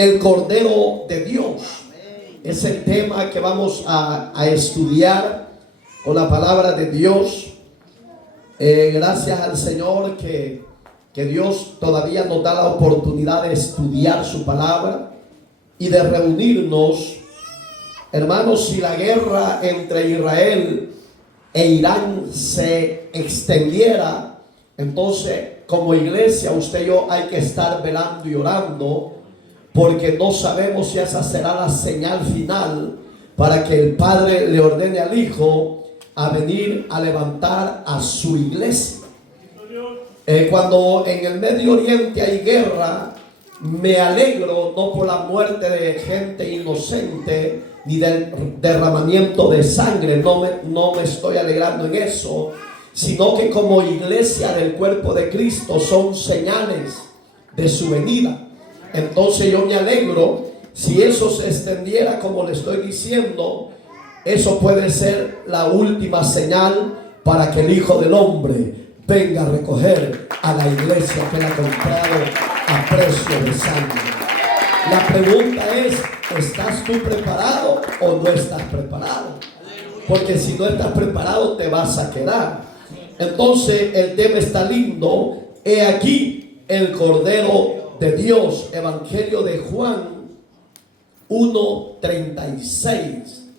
El Cordero de Dios es el tema que vamos a estudiar con la palabra de Dios. Gracias al Señor que Dios todavía nos da la oportunidad de estudiar su palabra y de reunirnos. Hermanos, si la guerra entre Israel e Irán se extendiera, entonces como iglesia usted y yo hay que estar velando y orando, porque no sabemos si esa será la señal final para que el Padre le ordene al Hijo a venir a levantar a su iglesia. Cuando en el Medio Oriente hay guerra, me alegro no por la muerte de gente inocente ni del derramamiento de sangre, no me estoy alegrando en eso, sino que como iglesia del cuerpo de Cristo son señales de su venida. Entonces yo me alegro si eso se extendiera como le estoy diciendo. Eso puede ser la última señal para que el Hijo del Hombre venga a recoger a la iglesia que él ha comprado a precio de sangre. La pregunta es, ¿estás tú preparado o no estás preparado? Porque si no estás preparado te vas a quedar. Entonces el tema está lindo. He aquí el Cordero de Dios. Evangelio de Juan 1:36.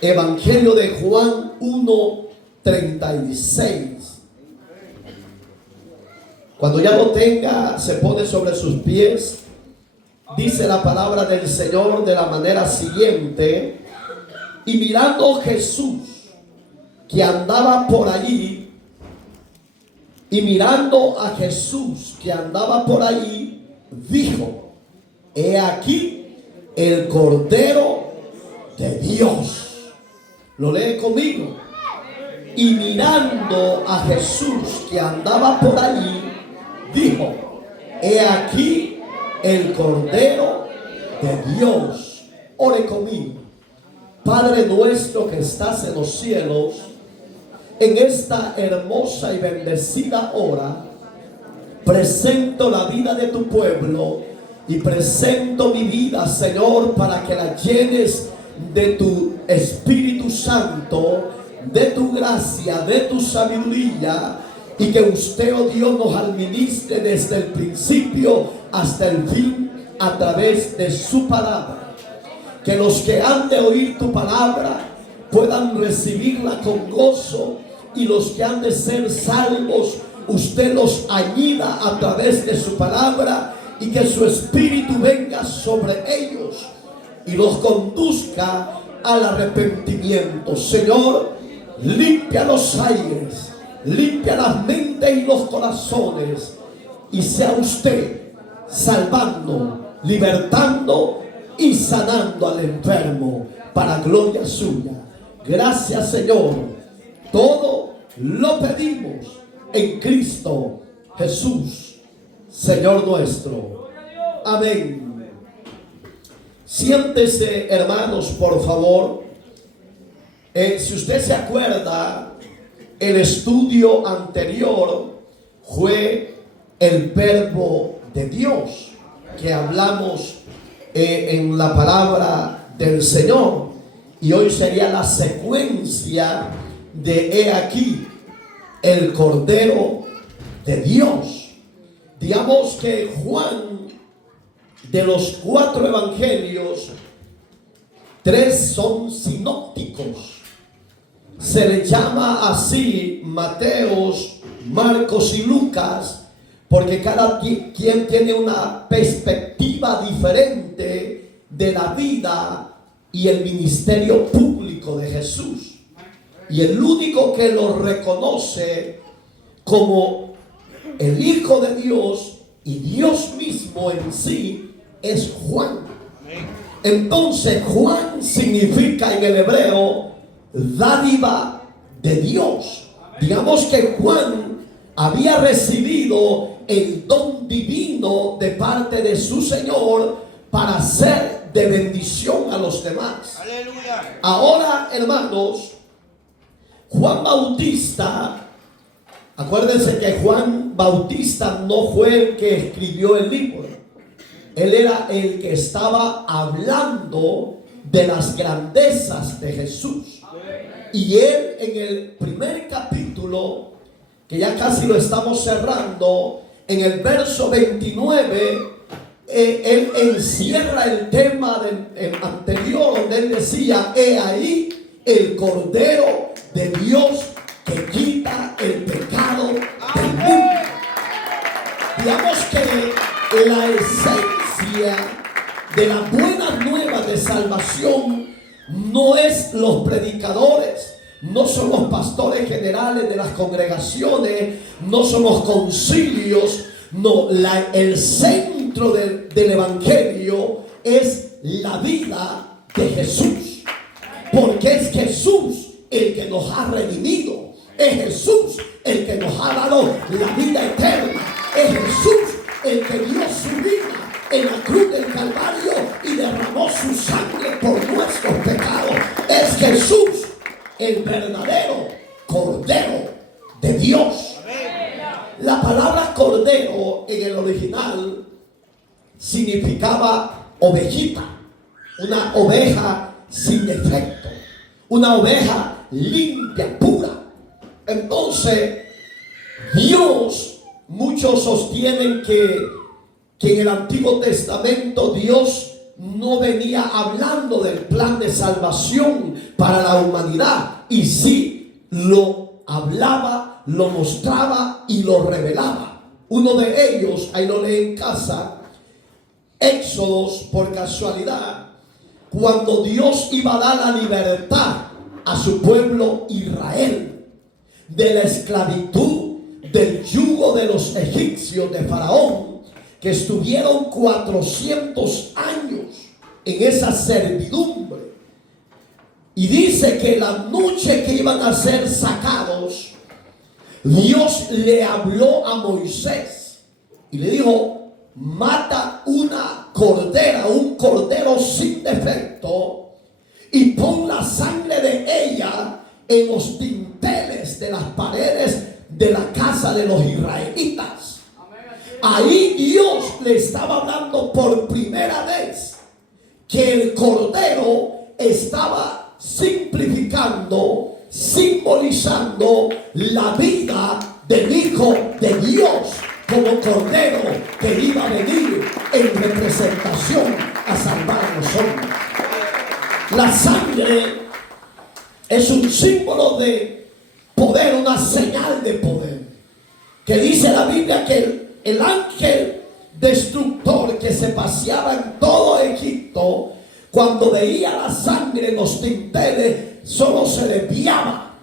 Evangelio de Juan 1:36. Cuando ya lo tenga, se pone sobre sus pies. Dice la palabra del Señor de la manera siguiente: y mirando Jesús que andaba por allí, y mirando a Jesús que andaba por allí, dijo: he aquí el Cordero de Dios. Lo lee conmigo. Y mirando a Jesús que andaba por allí, dijo: he aquí el Cordero de Dios. Ore conmigo. Padre nuestro que estás en los cielos, en esta hermosa y bendecida hora, presento la vida de tu pueblo y presento mi vida, Señor, para que la llenes de tu Espíritu Santo, de tu gracia, de tu sabiduría, y que usted, oh Dios, nos administre desde el principio hasta el fin a través de su palabra. Que los que han de oír tu palabra puedan recibirla con gozo, y los que han de ser salvos, usted los añida a través de su palabra, y que su Espíritu venga sobre ellos y los conduzca al arrepentimiento. Señor, limpia los aires, limpia las mentes y los corazones, y sea usted salvando, libertando y sanando al enfermo para gloria suya. Gracias, Señor. Todo lo pedimos en Cristo Jesús, Señor nuestro. Amén. Siéntese, hermanos, por favor. Si usted se acuerda, el estudio anterior fue el verbo de Dios que hablamos en la palabra del Señor, y hoy sería la secuencia de he aquí el Cordero de Dios. Digamos que Juan, de los 4 evangelios, 3 son sinópticos. Se le llama así Mateos, Marcos y Lucas, porque cada quien tiene una perspectiva diferente de la vida y el ministerio público de Jesús. Y el único que lo reconoce como el Hijo de Dios y Dios mismo en sí es Juan. Entonces Juan significa en el hebreo dádiva de Dios. Digamos que Juan había recibido el don divino de parte de su Señor para ser de bendición a los demás. Aleluya. Ahora, hermanos, Juan Bautista, acuérdense que Juan Bautista no fue el que escribió el libro. Él era el que estaba hablando de las grandezas de Jesús. Y él en el primer capítulo, que ya casi lo estamos cerrando, en el verso 29, él encierra el tema del anterior, donde él decía: he ahí el Cordero de Dios que quita el pecado del mundo. Digamos que la esencia de las buenas nuevas de salvación no es los predicadores, no son los pastores generales de las congregaciones, no son los concilios, no, el centro del evangelio es la vida de Jesús, porque es Jesús el que nos ha redimido, es Jesús el que nos ha dado la vida eterna, es Jesús el que dio su vida en la cruz del Calvario y derramó su sangre por nuestros pecados. Es Jesús el verdadero Cordero de Dios. La palabra cordero en el original significaba ovejita, una oveja sin defecto, una oveja limpia, pura. Entonces, Dios, muchos sostienen que en el Antiguo Testamento Dios no venía hablando del plan de salvación para la humanidad, y sí lo hablaba, lo mostraba y lo revelaba. Uno de ellos, ahí lo lee en casa, Éxodos, por casualidad, cuando Dios iba a dar la libertad a su pueblo Israel de la esclavitud, del yugo de los egipcios, de Faraón, que estuvieron 400 años en esa servidumbre. Y dice que la noche que iban a ser sacados, Dios le habló a Moisés y le dijo: mata una cordera, un cordero sin defecto, y pon la sangre de ella en los dinteles de las paredes de la casa de los israelitas. Ahí Dios le estaba hablando por primera vez que el cordero estaba simplificando, simbolizando la vida del Hijo de Dios como cordero que iba a venir en representación a salvar a los hombres. La sangre es un símbolo de poder, una señal de poder, que dice la Biblia que el ángel destructor que se paseaba en todo Egipto, cuando veía la sangre en los dinteles, solo se desviaba,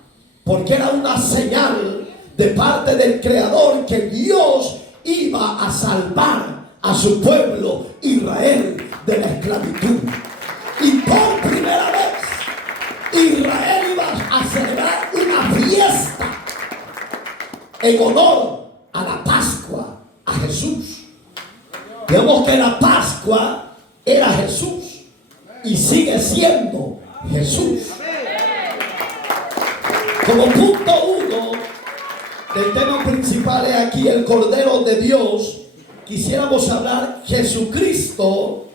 porque era una señal de parte del Creador que Dios iba a salvar a su pueblo Israel de la esclavitud. Y por primera vez Israel iba a celebrar una fiesta en honor a la Pascua, a Jesús. Vemos que la Pascua era Jesús y sigue siendo Jesús. Como punto uno del tema principal es aquí el Cordero de Dios. Quisiéramos hablar Jesucristo,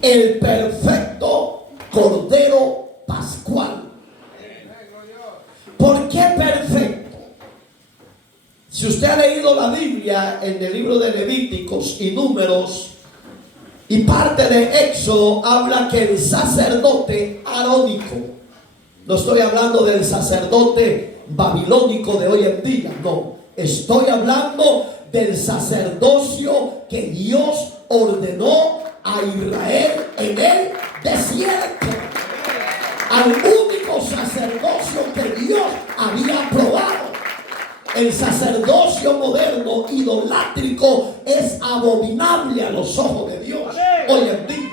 el perfecto Cordero Pascual. ¿Por qué perfecto? Si usted ha leído la Biblia en el libro de Levíticos y Números y parte de Éxodo, habla que el sacerdote arónico, no estoy hablando del sacerdote babilónico de hoy en día, no, estoy hablando del sacerdocio que Dios ordenó a Israel en el desierto, al único sacerdocio que Dios había aprobado. El sacerdocio moderno idolátrico es abominable a los ojos de Dios hoy en día.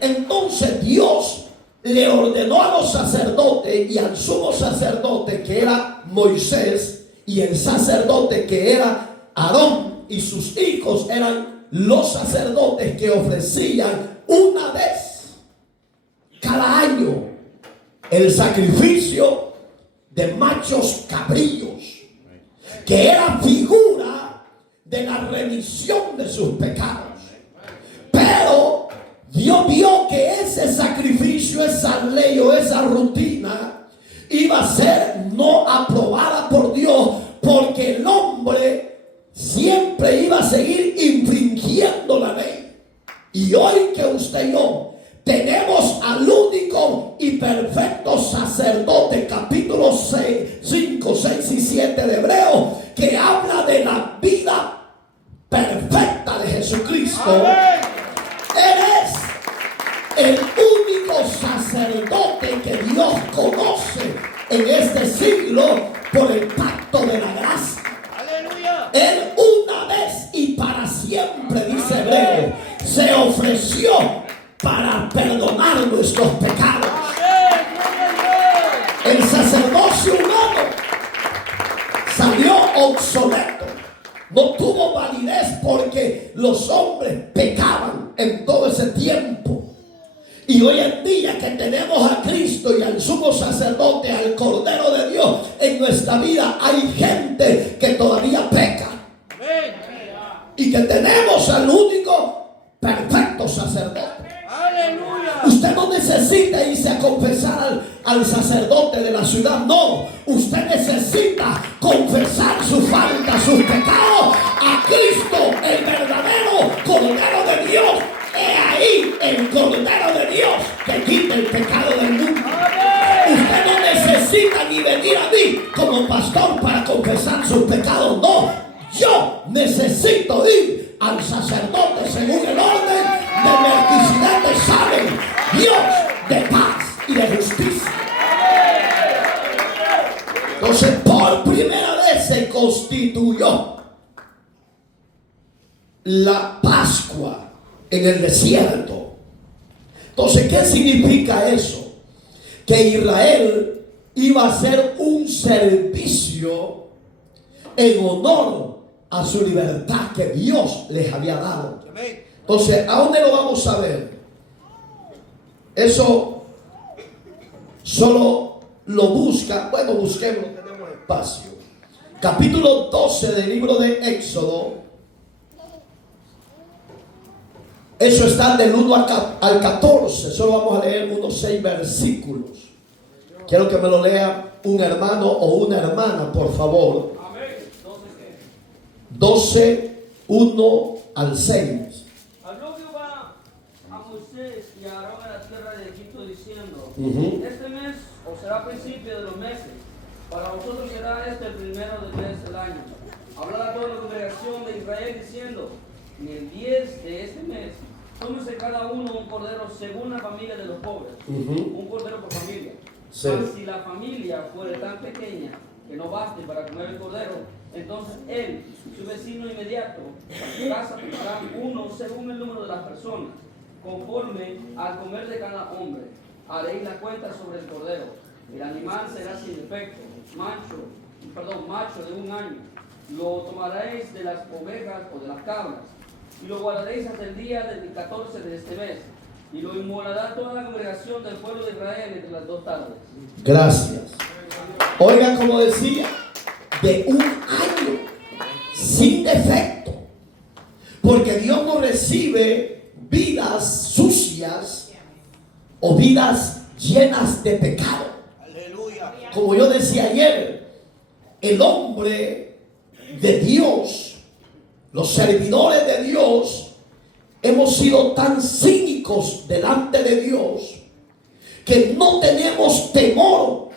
Entonces Dios le ordenó a los sacerdotes y al sumo sacerdote, que era Moisés, y el sacerdote que era Aarón, y sus hijos eran los sacerdotes que ofrecían una vez cada año el sacrificio de machos cabríos, que era figura de la remisión de sus pecados. Dios vio que ese sacrificio, esa ley o esa rutina iba a ser no aprobada por Dios, porque el hombre siempre iba a seguir infringiendo la ley. Y hoy que usted y yo tenemos al único y perfecto sacerdote, capítulo 6, 5, 6 y 7 de Hebreo, que habla de la vida perfecta de Jesucristo. Amén. Él es el único sacerdote que Dios conoce en este siglo por el pacto de la gracia. Aleluya. Él una vez y para siempre, dice Hebreo, se ofreció para perdonar nuestros pecados. El sacerdocio humano salió obsoleto, no tuvo validez porque los hombres pecaban en todo ese tiempo. Y hoy en día que tenemos a Cristo y al sumo sacerdote, al Cordero de Dios en nuestra vida, hay gente que todavía peca. Y que tenemos al único perfecto sacerdote. Usted no necesita irse a confesar al sacerdote de la ciudad, no. Usted necesita confesar su falta, sus pecados a Cristo, el verdadero Cordero de Dios. He ahí el Cordero de Dios que quita el pecado del mundo. Usted no necesita ni venir a mí como pastor para confesar sus pecados, no. Yo necesito ir al sacerdote según el orden de Melquisedec de Salem, Dios de paz y de justicia. Entonces, por primera vez se constituyó la Pascua en el desierto. Entonces, ¿qué significa eso? Que Israel iba a hacer un servicio en honor a su libertad que Dios les había dado. Entonces, ¿a dónde lo vamos a ver? Eso solo lo busca, bueno, busquemos, tenemos espacio. Capítulo 12 del libro de Éxodo. Eso está del 1 al 14. Solo vamos a leer unos 6 versículos. Quiero que me lo lea un hermano o una hermana, por favor. 12, 1 al 6. Habló Jehová a Moisés y a Aarón en la tierra de Egipto diciendo: Este mes os será principio de los meses, para vosotros será este el primero del mes del año. Hablad a toda la congregación de Israel diciendo: en el 10 de este mes, tómese cada uno un cordero según la familia de los pobres, un cordero por familia. Sí. Mas si la familia fuere tan pequeña que no baste para comer el cordero, entonces él y su vecino inmediato a su casa tomarán uno según el número de las personas, conforme al comer de cada hombre. Haréis la cuenta sobre el cordero. El animal será sin defecto, macho de 1 año. Lo tomaréis de las ovejas o de las cabras, y lo guardaréis hasta el día del 14 de este mes, y lo inmolará toda la congregación del pueblo de Israel entre las 2 tardes. Gracias. Oiga, como decía, de 1 año, sin defecto, porque Dios no recibe vidas sucias o vidas llenas de pecado. Aleluya. Como yo decía ayer, el hombre de Dios, los servidores de Dios, hemos sido tan cínicos delante de Dios que no tenemos temor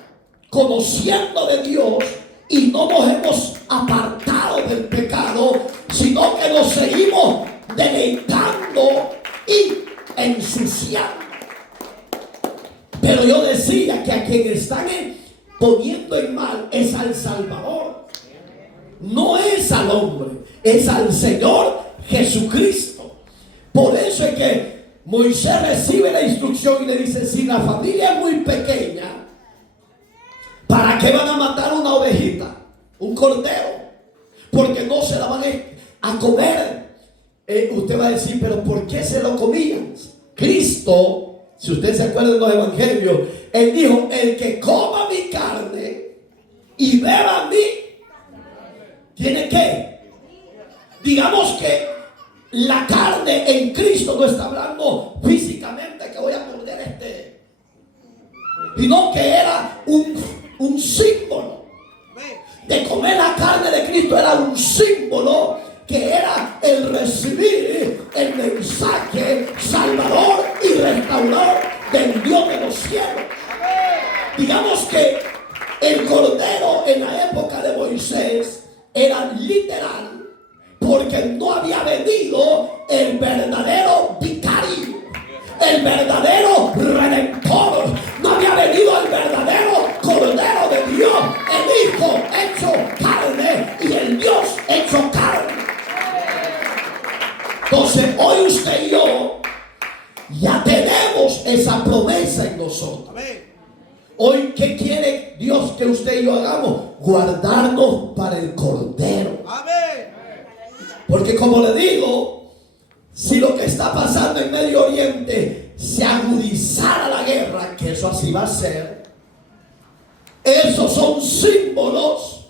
conociendo de Dios y no nos hemos apartado del pecado, sino que nos seguimos deleitando y ensuciando. Pero yo decía que a quien están poniendo en mal es al Salvador, no es al hombre, es al Señor Jesucristo. Por eso es que Moisés recibe la instrucción y le dice: si la familia es muy pequeña, ¿para qué van a matar una ovejita, un cordero? Porque no se la van a comer. Usted va a decir: pero ¿por qué se lo comían? Cristo, si usted se acuerda de los evangelios, él dijo: el que coma mi carne y beba mí, ¿tiene qué? Digamos que la carne en Cristo no está hablando física sino que era un símbolo. De comer la carne de Cristo era un símbolo que era el recibir el mensaje salvador y restaurador del Dios de los cielos. Digamos que el cordero en la época de Moisés era literal, porque no había venido el verdadero vicario, el verdadero redentor. No había venido el verdadero cordero de Dios, el Hijo hecho carne y el Dios hecho carne. Entonces hoy usted y yo ya tenemos esa promesa en nosotros. Hoy, ¿qué quiere Dios que usted y yo hagamos? Guardarnos para el cordero. Porque como le digo, si lo que está pasando en Medio Oriente se agudizara la guerra, que eso así va a ser, esos son símbolos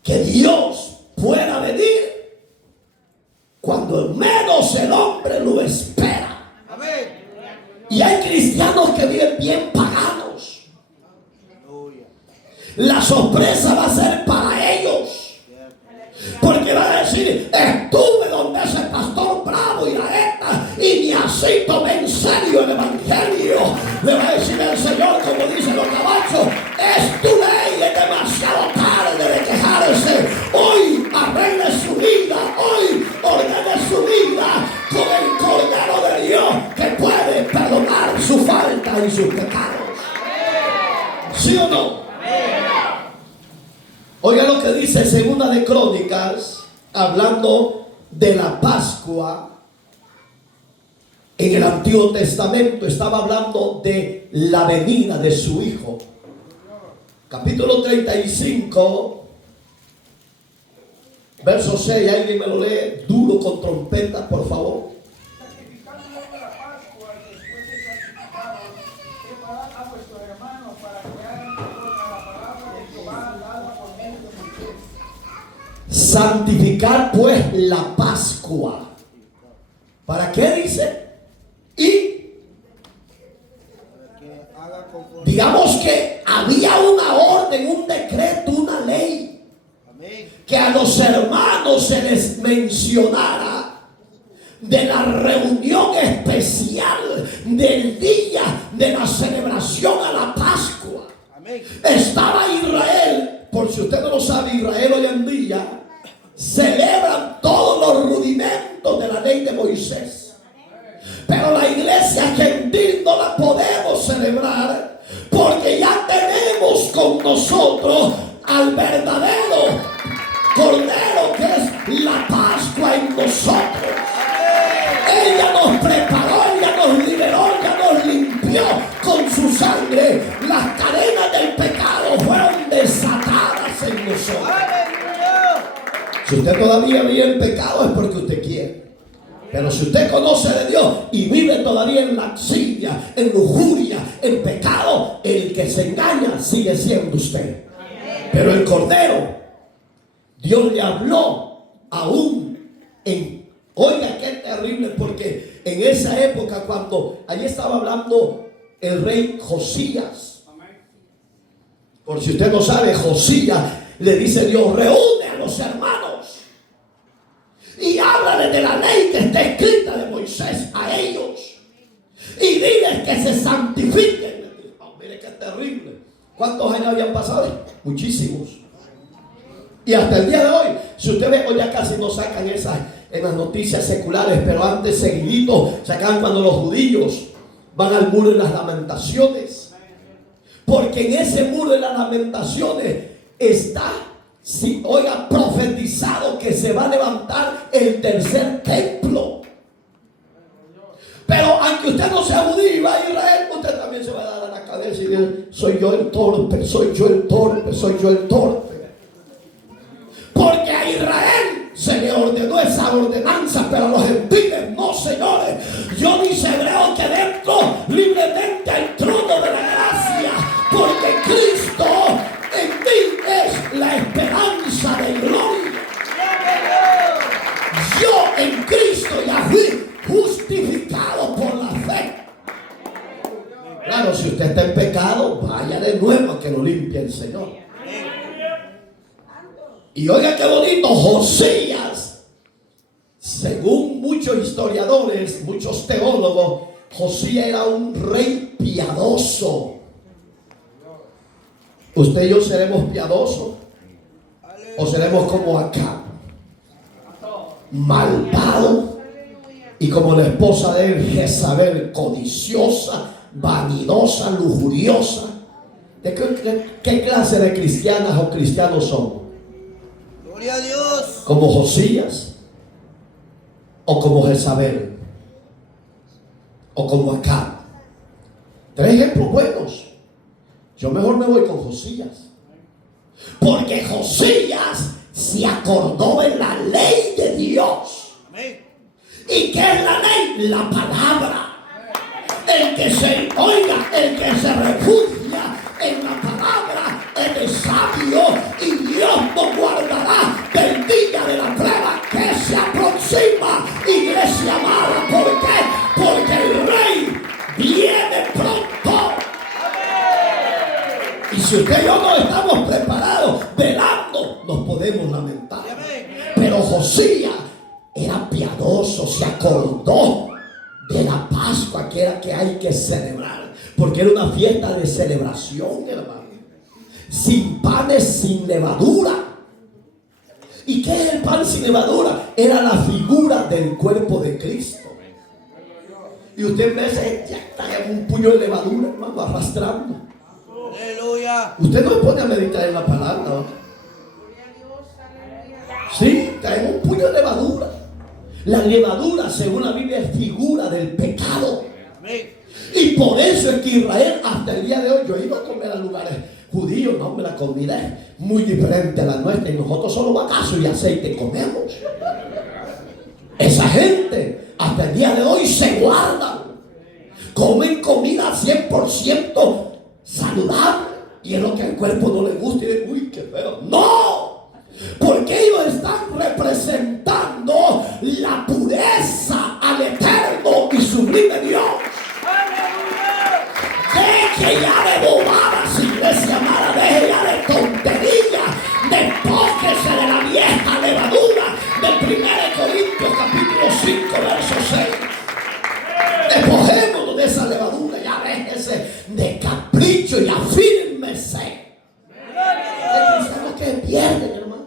que Dios pueda venir cuando menos el hombre lo espera. Y hay cristianos que viven bien paganos. La sorpresa va a ser para ellos, porque va a decir: estuve donde ese pastor bravo y la ETA y ni así tomé en serio el evangelio. Le va a decir el Señor, como dicen los cabachos: es tu ley, es demasiado tarde de quejarse. Hoy arregle su vida, hoy ordene su vida con el Cordero de Dios, que puede perdonar su falta y sus pecados. ¿Sí o no? Oiga lo que dice Segunda de Crónicas, hablando de la Pascua. En el Antiguo Testamento estaba hablando de la venida de su Hijo. Capítulo 35, verso 6. ¿Alguien me lo lee duro con trompeta, por favor? Santificar pues la Pascua. ¿Para qué dice? Y digamos que había una orden, un decreto, una ley, que a los hermanos se les mencionara de la reunión especial del día de la celebración a la Pascua. Estaba Israel. Por si usted no lo sabe, Israel hoy en día celebran todos los rudimentos de la ley de Moisés. Pero la iglesia gentil no la podemos celebrar, porque ya tenemos con nosotros al verdadero Cordero, que es la Pascua en nosotros. Ella nos preparó, ella nos liberó, ella nos limpió con su sangre. Las cadenas del pecado fueron desatadas en nosotros. Si usted todavía vive en pecado es porque usted quiere. Pero si usted conoce de Dios y vive todavía en laxidia, en lujuria, en pecado, el que se engaña sigue siendo usted. Pero el Cordero, Dios le habló aún en... Oiga, qué terrible, porque en esa época, cuando allí estaba hablando el rey Josías. Por si usted no sabe, Josías le dice Dios: reúne a los hermanos y háblale de la ley que está escrita de Moisés a ellos y diles que se santifiquen. Oh, mire qué terrible. ¿Cuántos años habían pasado? Muchísimos. Y hasta el día de hoy, si usted ve, hoy ya casi no sacan esas en las noticias seculares, pero antes seguidito sacaban cuando los judíos van al muro de las lamentaciones, porque en ese muro de las lamentaciones está, si oiga, profetizado que se va a levantar el tercer templo. Pero aunque usted no sea judío y va a Israel, usted también se va a dar a la cabeza y decir: soy yo el torpe, soy yo el torpe, soy yo el torpe. Porque a Israel se le ordenó esa ordenanza, pero a los gentiles no, señores. Yo dice Hebreo que dentro libremente al trono de la gracia, porque Cristo en mí es la esperanza de gloria. Yo en Cristo ya fui justificado por la fe. Claro, si usted está en pecado, vaya de nuevo a que lo limpie el Señor. Y oiga qué bonito, Josías, según muchos historiadores, muchos teólogos, Josías era un rey piadoso. ¿Usted y yo seremos piadosos? ¿O seremos como Acab, malvado? Y como la esposa de él, Jezabel, codiciosa, vanidosa, lujuriosa. ¿De qué clase de cristianas o cristianos somos? Gloria a Dios. ¿Como Josías? ¿O como Jezabel? ¿O como Acab? Tres ejemplos buenos. Yo mejor me voy con Josías. Porque Josías se acordó de la ley de Dios. Amén. ¿Y qué es la ley? La palabra. El que se refugia en la palabra es sabio, y Dios nos guardará del día de la prueba que se aproxima. Iglesia amada, ¿por qué? Porque el rey viene pronto. Y si usted y yo no estamos preparados, velando, nos podemos lamentar. Pero Josías era piadoso, se acordó de la Pascua, que era que hay que celebrar, porque era una fiesta de celebración, hermano. Sin panes, sin levadura. ¿Y qué es el pan sin levadura? Era la figura del cuerpo de Cristo. Y usted ve, ya está en un puño de levadura, hermano, arrastrando. Aleluya. Usted no se pone a meditar en la palabra, ¿no? Sí, trae un puño de levadura. La levadura, según la Biblia, es figura del pecado. Amén. Y por eso es que Israel, hasta el día de hoy, yo iba a comer a lugares judíos, no, me la comida es muy diferente a la nuestra, y nosotros solo bagazo y aceite comemos. Esa gente, hasta el día de hoy, se guardan, comen comida 100% saludable, y es lo que al cuerpo no le gusta, y dice, uy, qué feo. ¡No! Porque ellos están representando la pureza al eterno y sublime Dios. Deje ya de bobadas, iglesia amada, deje ya de tonterías, despójese de la vieja levadura del 1 Corintios capítulo 5 verso 6. Despojémonos de esa levadura, ya déjese de capricho y afírmese. Hay cristianos que pierden, hermano.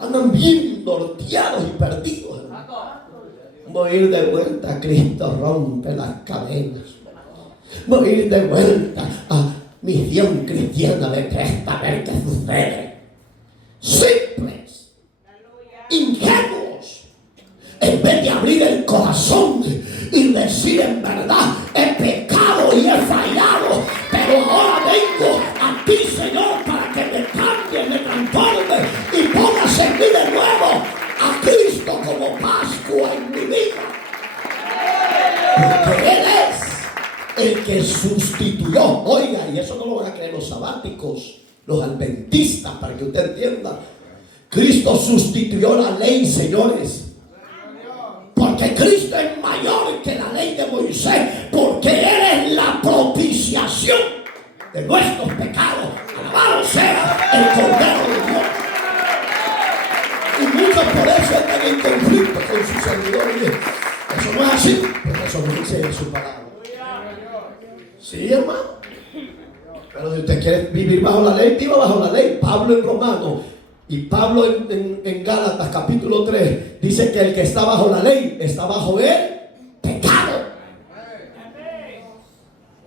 Andan bien norteados y perdidos, hermano. Voy a ir de vuelta, Cristo rompe las cadenas. Voy a ir de vuelta a misión cristiana de Cresta a ver qué sucede. Simples, ingenuos, en vez de abrir el corazón y decir en verdad, he pecado y he fallado, pero ahora vengo a ti, Señor, para que me cambie, me transforme y pongas en mí de nuevo a Cristo como Pascua en mi vida. Porque Él es el que sustituyó, oiga, y eso no lo van a creer los sabáticos, los adventistas, para que usted entienda. Cristo sustituyó la ley, señores. Porque Cristo es mayor que la ley de Moisés, porque Él es la propiciación de nuestros pecados. Alabado sea el Cordero de Dios. Y muchos por eso están en conflicto con sus servidores. Eso no es así, porque eso no dice su palabra. Sí, hermano. Pero si usted quiere vivir bajo la ley, viva bajo la ley. Pablo en Romanos y Pablo en Gálatas capítulo 3 dice que el que está bajo la ley está bajo el pecado.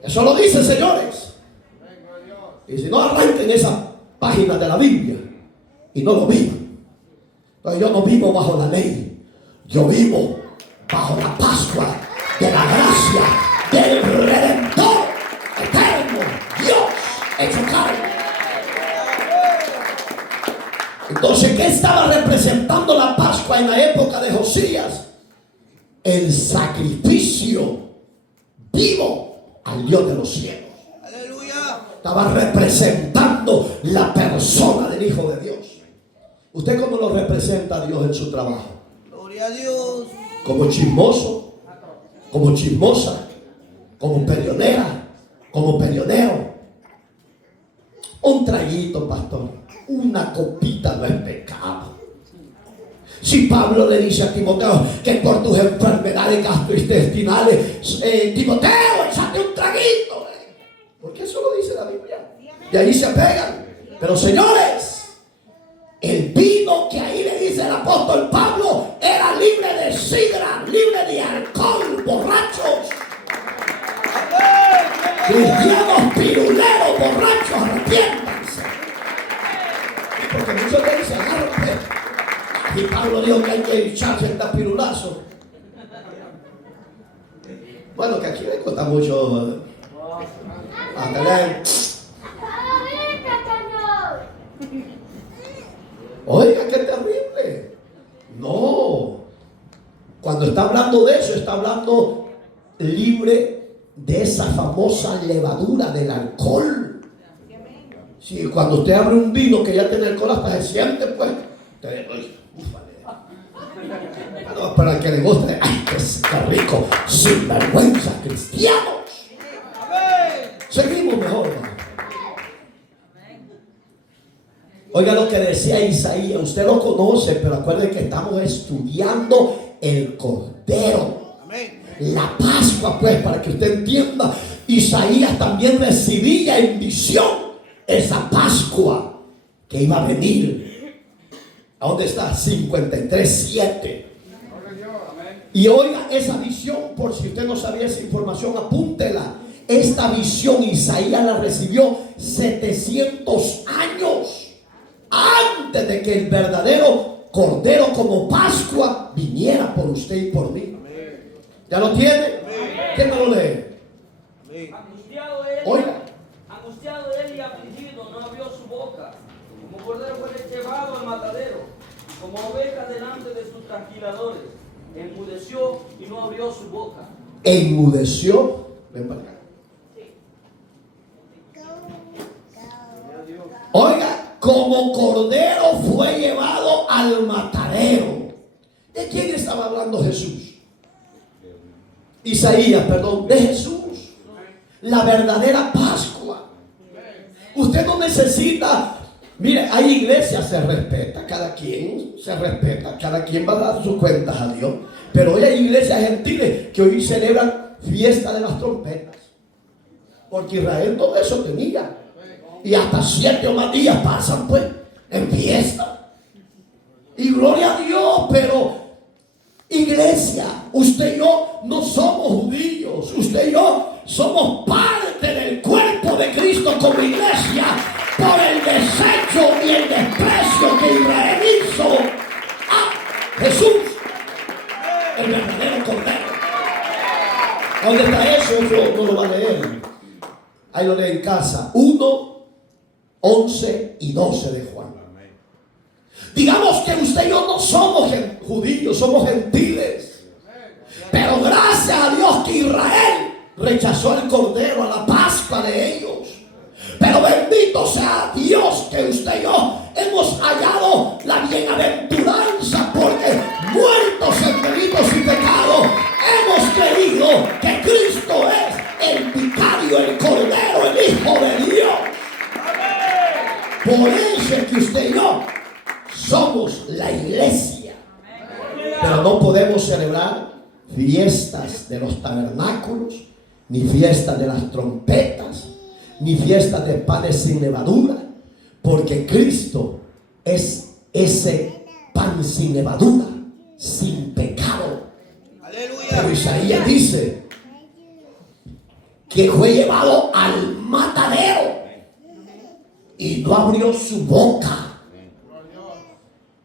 Eso lo dice, señores. Y si no, arranquen esa página de la Biblia y no lo vivan. Pero yo no vivo bajo la ley, yo vivo bajo la Pascua de la gracia del Redentor eterno, Dios hecho carne. Entonces, ¿qué estaba representando la Pascua en la época de Josías? El sacrificio vivo al Dios de los cielos. Aleluya. Estaba representando la persona del Hijo de Dios. ¿Usted cómo lo representa a Dios en su trabajo? Gloria a Dios. ¿Como chismoso? ¿Como chismosa? ¿Como peleonera? como peleonero. Un traguito, pastor, una copita no es pecado. Si Pablo le dice a Timoteo que por tus enfermedades gastrointestinales, Timoteo, échate un traguito. Porque eso lo dice la Biblia. Y ahí se pegan. Pero señores, el vino que ahí le dice el apóstol Pablo era libre de sidra, libre de alcohol, borrachos. Cristianos piruleros, borrachos, arrepiéntanse. Porque muchos de ellos se agarran. Y Pablo dijo que hay que echarse el tapirulazo. Bueno, que aquí le cuesta mucho hasta leer. Oiga, qué terrible. No. Cuando está hablando de eso, está hablando libre de esa famosa levadura del alcohol. Sí, cuando usted abre un vino que ya tiene alcohol, hasta se siente, pues. No, para el que le guste, ay, qué rico, sinvergüenza, cristianos. Seguimos mejor, ¿no? Oiga lo que decía Isaías, usted lo conoce, pero acuerde que estamos estudiando el Cordero. La Pascua, pues, para que usted entienda, Isaías también recibía en visión esa Pascua que iba a venir. ¿A dónde está? 53:7. Y oiga esa visión, por si usted no sabía esa información, apúntela. Esta visión Isaías la recibió 700 años antes de que el verdadero Cordero como Pascua viniera por usted y por mí. ¿Ya lo tiene? ¿Quién no lo lee? Angustiado él y afligido, no abrió su boca. Como cordero fue llevado al matadero, como oveja delante de sus trasquiladores. Enmudeció y no abrió su boca. Enmudeció. Ven para acá. Oiga, como cordero fue llevado al matadero. ¿De quién estaba hablando Jesús? Isaías, perdón, de Jesús. La verdadera Pascua. Usted no necesita. Mire, hay iglesias, se respeta, cada quien se respeta, cada quien va a dar sus cuentas a Dios. Pero hoy hay iglesias gentiles que hoy celebran fiesta de las trompetas. Porque Israel todo eso tenía. Y hasta 7 o más días pasan, pues, en fiesta. Y gloria a Dios, pero iglesia, usted y yo no somos judíos. Usted y yo somos parte del cuerpo de Cristo como iglesia por el desecho y el desprecio que Israel hizo a Jesús, el verdadero Cordero. ¿Dónde está eso? Eso no lo va a leer. Ahí lo lee en casa. 1, 11 y 12 de Juan. Digamos que usted y yo no somos judíos, somos gentiles. Pero gracias a Dios que Israel rechazó el Cordero, a la Pascua de ellos. Pero bendito sea Dios que usted y yo hemos hallado la bienaventuranza, porque muertos en delitos y pecados hemos creído que Cristo es el vicario, el Cordero, el Hijo de Dios. Por eso es que usted y yo somos la iglesia. Pero no podemos celebrar fiestas de los tabernáculos, ni fiestas de las trompetas, ni fiestas de panes sin levadura, porque Cristo es ese pan sin levadura, sin pecado. Aleluya. Pero Isaías dice que fue llevado al matadero y no abrió su boca.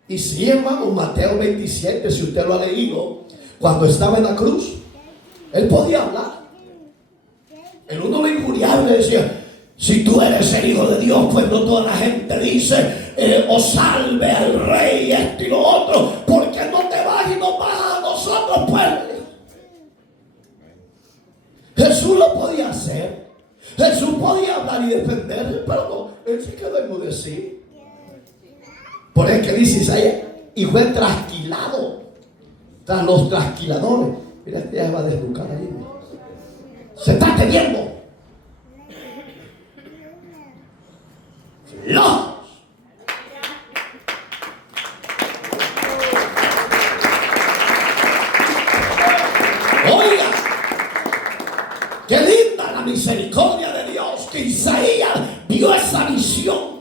Y sí, hermano, Mateo 27, si usted lo ha leído, cuando estaba en la cruz, él podía hablar. El uno lo injuriaba y le decía: si tú eres el Hijo de Dios, pues no toda la gente dice o salve al rey, esto y lo otro, porque no te vas y nos vas a nosotros, pues. Jesús lo podía hacer. Jesús podía hablar y defenderse, pero no, él se quedó enmudecido. Por eso que dice Isaías, y fue trasquilado tras los trasquiladores. Mira, ya va a desnucar ahí. Se está teniendo. Isaías vio esa visión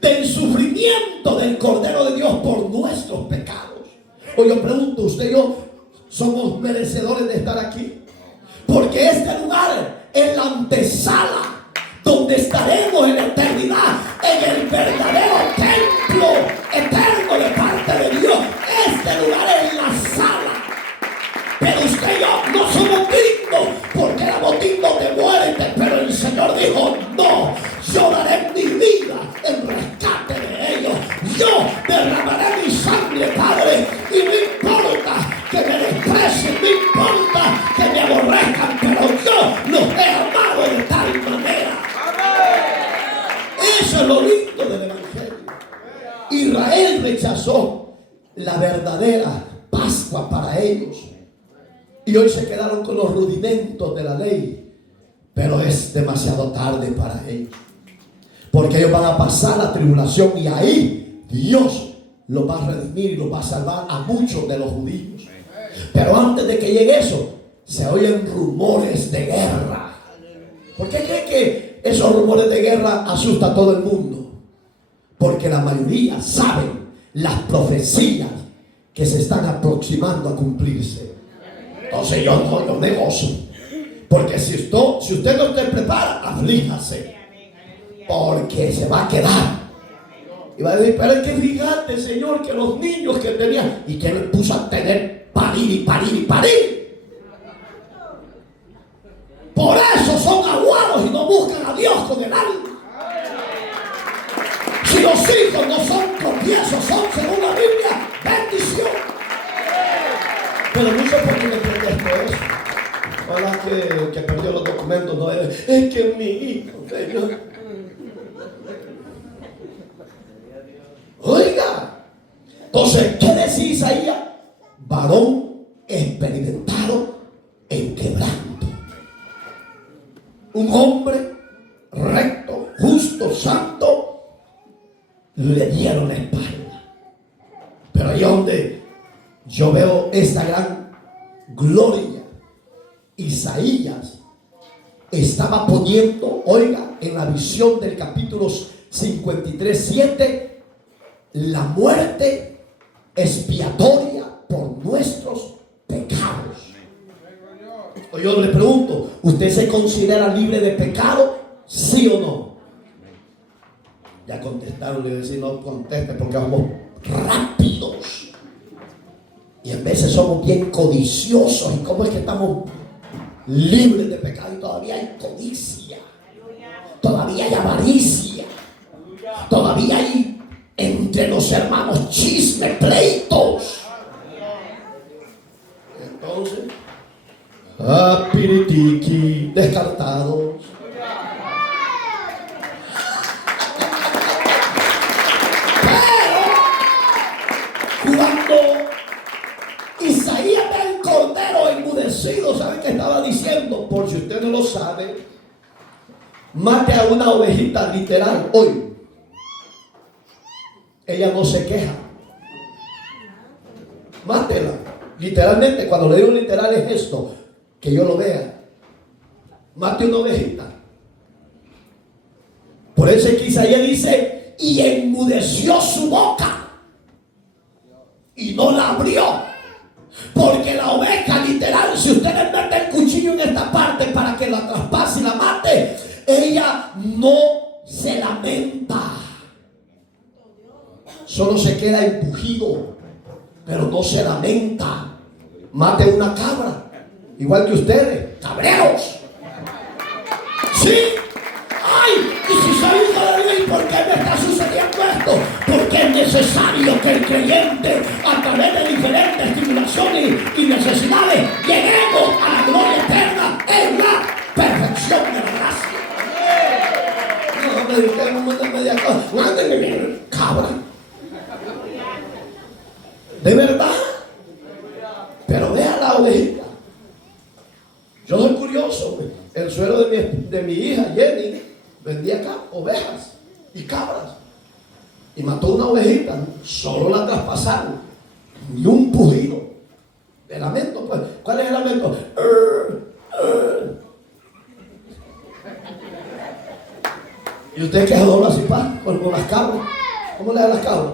del sufrimiento del Cordero de Dios por nuestros pecados. Hoy yo pregunto, ¿usted y yo somos merecedores de estar aquí? Porque este lugar es la antesala donde estaremos en la eternidad, en el verdadero templo eterno de parte de Dios. Este lugar es la sala. Pero usted y yo no somos dignos, porque éramos dignos de muerte. Pero el Señor dijo: no, yo daré mi vida en rescate de ellos. Yo derramaré mi sangre, Padre, y no importa que me desprecien, no importa que me aborrezcan, pero yo los he amado de tal manera. Eso es lo lindo del Evangelio. Israel rechazó la verdadera Pascua para ellos, y hoy se quedaron con los rudimentos de la ley. Pero es demasiado tarde para ellos, porque ellos van a pasar la tribulación, y ahí Dios los va a redimir y los va a salvar a muchos de los judíos. Pero antes de que llegue eso, se oyen rumores de guerra. ¿Por qué cree que esos rumores de guerra asustan a todo el mundo? Porque la mayoría saben las profecías que se están aproximando a cumplirse. Entonces yo me gozo, porque si usted no se prepara, aflíjase, porque se va a quedar. Y va a decir: pero es que fíjate, Señor, que los niños que tenían, y que me puso a tener parir y parir y parir. Por eso son aguados y no buscan a Dios con el alma. Si los hijos no son tropiezos, son, según la Biblia, bendición. Pero no sé por qué le protesto eso. Ahora que perdió los documentos, no es que mi hijo, Señor. Oiga, entonces, ¿qué decía Isaías? Varón experimentado en quebranto. Un hombre recto, justo, santo, le dieron la espalda. Pero ahí es donde yo veo esta gran gloria. Isaías estaba poniendo, oiga, en la visión del capítulo 53:7, la muerte expiatoria por nuestros pecados. Yo le pregunto, ¿usted se considera libre de pecado? ¿Sí o no? Ya contestaron, le voy a decir: no conteste, porque vamos rápidos. Y a veces somos bien codiciosos. ¿Y cómo es que estamos libres de pecado y todavía hay codicia? Todavía hay avaricia. Todavía hay entre los hermanos chisme, pleitos. Entonces, piritiki, descartados. Pero cuando Isaías ve el cordero enmudecido, ¿sabe qué estaba diciendo? Por si usted no lo sabe, mate a una ovejita literal hoy. Ella no se queja. Mátela. Literalmente, cuando le digo literal es esto, que yo lo vea. Mate una ovejita. Por eso es que Isaías dice: y enmudeció su boca y no la abrió. Porque la oveja literal, si usted le mete el cuchillo en esta parte para que la traspase y la mate, ella no se lamenta. Solo se queda empujido, pero no se lamenta. Mate una cabra, igual que ustedes, cabreros. ¿Sí? ¡Ay! Y si soy hijo de Dios, ¿y por qué me está sucediendo esto? Porque es necesario que el creyente, a través de diferentes tribulaciones y necesidades, lleguemos a la gloria eterna en la perfección de la gracia. No me dijeron media cosa. Mándeme, cabra. De verdad. Pero vea la ovejita. Yo soy curioso. El suelo de mi hija Jenny vendía acá ovejas y cabras. Y mató una ovejita. Solo la traspasaron. Ni un pujido. De lamento, pues. ¿Cuál es el lamento? usted que adora así, con las cabras. ¿Cómo le da las cabras?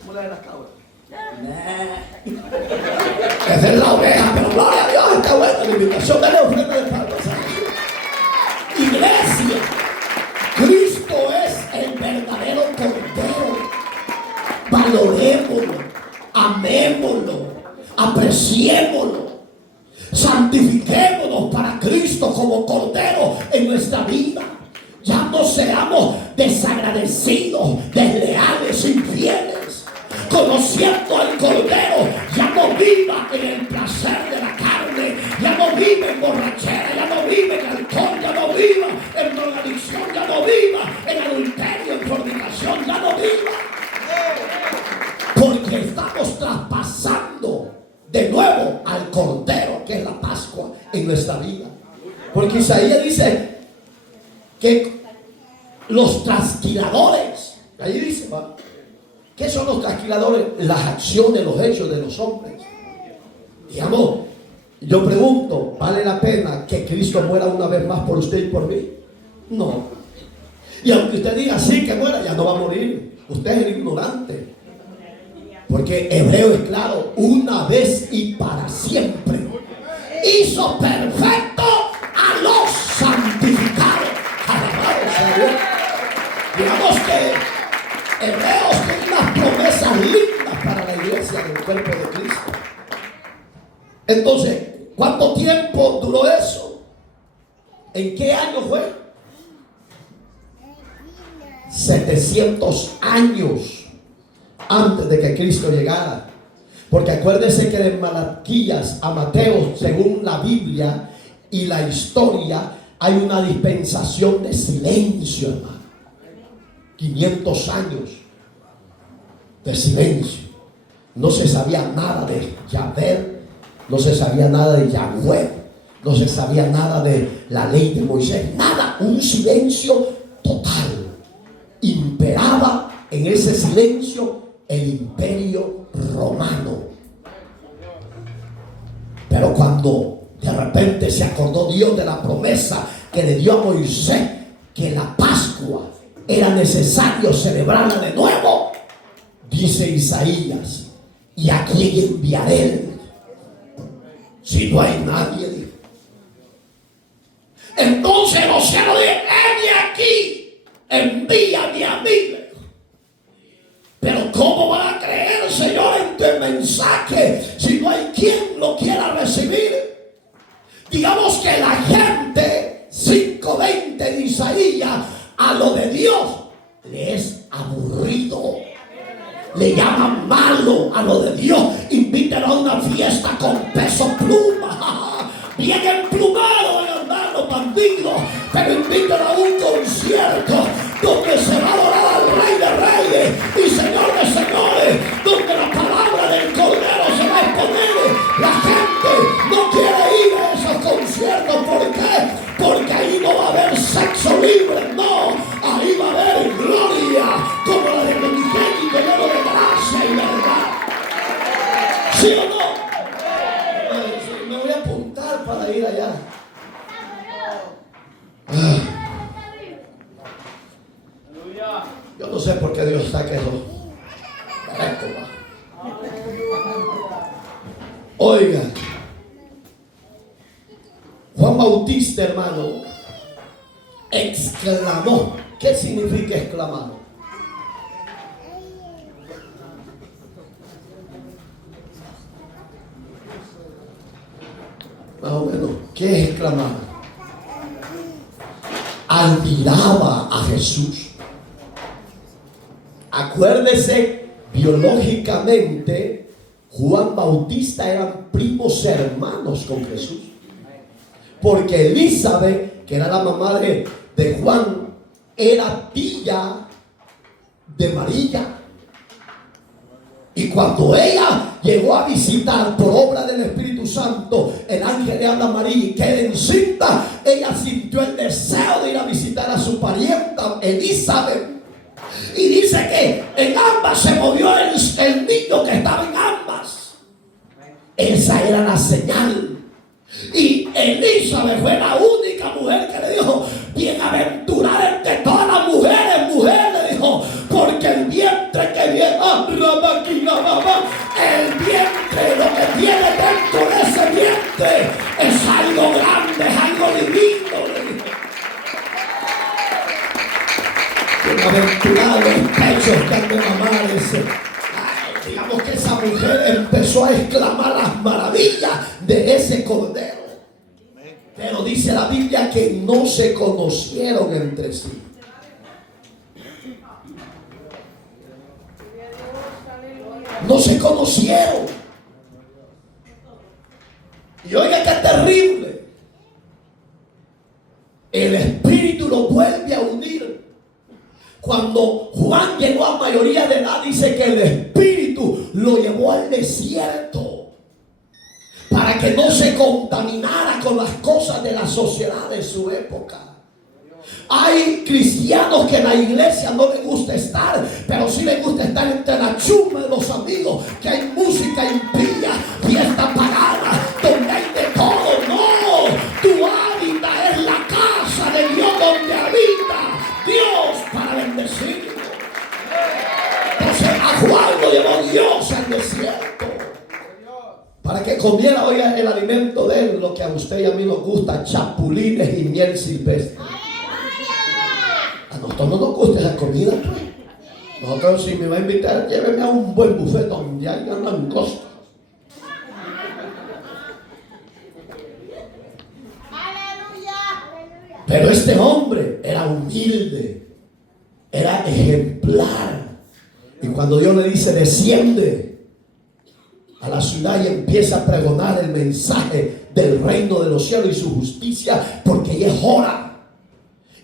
¿Cómo le da las cabras? Esa es la oveja, pero gloria a Dios, está buena la invitación de la ofrenda de palmas. Iglesia, Cristo es el verdadero Cordero. Valorémoslo, amémoslo, apreciémoslo, santifiquémonos para Cristo como Cordero en nuestra vida. Ya no seamos desagradecidos, desleales, infieles. Conociendo al Cordero, ya no viva en el placer de la carne, ya no viva en borrachera, ya no viva en alcohol, ya no viva en drogadicción, ya no viva en adulterio, en fornicación, ya no viva. Porque estamos traspasando de nuevo al Cordero, que es la Pascua en nuestra vida. Porque Isaías dice que los trasquiladores, ahí dice, ¿va? ¿Qué son los trasquiladores? Las acciones, los hechos de los hombres. Digamos, yo pregunto, ¿vale la pena que Cristo muera una vez más por usted y por mí? No. Y aunque usted diga sí que muera, ya no va a morir. Usted es el ignorante. Porque Hebreo es claro, una vez y para siempre. Hizo perfecto a los santificados. Alabado sea Dios. Digamos que Hebreos tiene unas promesas lindas para la iglesia del cuerpo de Cristo. Entonces, ¿cuánto tiempo duró eso? ¿En qué año fue? 700 años antes de que Cristo llegara. Porque acuérdese que de Malaquías a Mateo, según la Biblia y la historia, hay una dispensación de silencio, hermano. 500 años de silencio. No se sabía nada de Yahvé, no se sabía nada de Yahweh, no se sabía nada de la ley de Moisés, nada, un silencio total. Imperaba en ese silencio el imperio romano. Pero cuando de repente se acordó Dios de la promesa que le dio a Moisés, que la Pascua era necesario celebrarla de nuevo, dice Isaías, ¿y a quién enviaré si no hay nadie? Entonces los cielos dicen, heme aquí, envíame a mí. Pero ¿cómo van a creer, Señor, en tu mensaje si no hay quien lo quiera recibir? Digamos que la gente, 5:20 de Isaías, a lo de Dios le es aburrido, le llaman malo a lo de Dios. Invítenlo a una fiesta con peso pluma, bien emplumado de andar los bandidos, pero invítenlo a un concierto donde se va a adorar al Rey de Reyes y Señor de Señores, donde la palabra del Cordero se va a exponer. La gente no quiere ir a esos conciertos. ¿Por qué? Porque ahí no va a haber sexo libre, no, ahí va a haber gloria como la del unigénito lleno de gracia y verdad. ¿Sí o no? Me voy a apuntar para ir allá. Yo no sé por qué Dios saca eso. Oiga, Juan Bautista, hermano, exclamó. ¿Qué significa exclamar? Más o menos, ¿qué es exclamar? Admiraba a Jesús. Acuérdese, biológicamente, Juan Bautista eran primos hermanos con Jesús. Porque Elizabeth, que era la mamá de Juan, era tía de María. Y cuando ella llegó a visitar por obra del Espíritu Santo, el ángel le habla a María y queda encinta, ella sintió el deseo de ir a visitar a su parienta Elizabeth. Y dice que en ambas se movió el niño que estaba en ambas. Esa era la señal. Y Elizabeth fue la única mujer que le dijo: bienaventurada entre todas las mujeres, mujer, le dijo, porque el vientre que viene, el vientre, lo que tiene dentro de ese vientre es algo grande, es algo divino, le dijo. Bienaventurados los pechos que han de mamar ese. Digamos que esa mujer empezó a exclamar las maravillas de ese cordero. Pero dice la Biblia que no se conocieron entre sí. No se conocieron. Y oiga qué terrible. El Espíritu lo vuelve a unir. Cuando Juan llegó a mayoría de edad, dice que el Espíritu lo llevó al desierto para que no se contaminara con las cosas de la sociedad de su época. Hay cristianos que en la iglesia no les gusta estar, pero sí les gusta estar entre la chuma de los amigos, que hay música impía, fiesta pagana, donde hay de todo. No, tu hábitat es la casa de Dios donde habita Dios para bendecirlo. Entonces a Juan lo llevó Dios al desierto para que comiera, oiga, el alimento de él, lo que a usted y a mí nos gusta: chapulines y miel silvestre. A nosotros no nos gusta esa comida, pues. Nosotros, si me va a invitar, lléveme a un buen buffet donde haya langosta. Pero este hombre era humilde, era ejemplar. Y cuando Dios le dice: desciende a la ciudad y empieza a pregonar el mensaje del reino de los cielos y su justicia, porque ya es hora.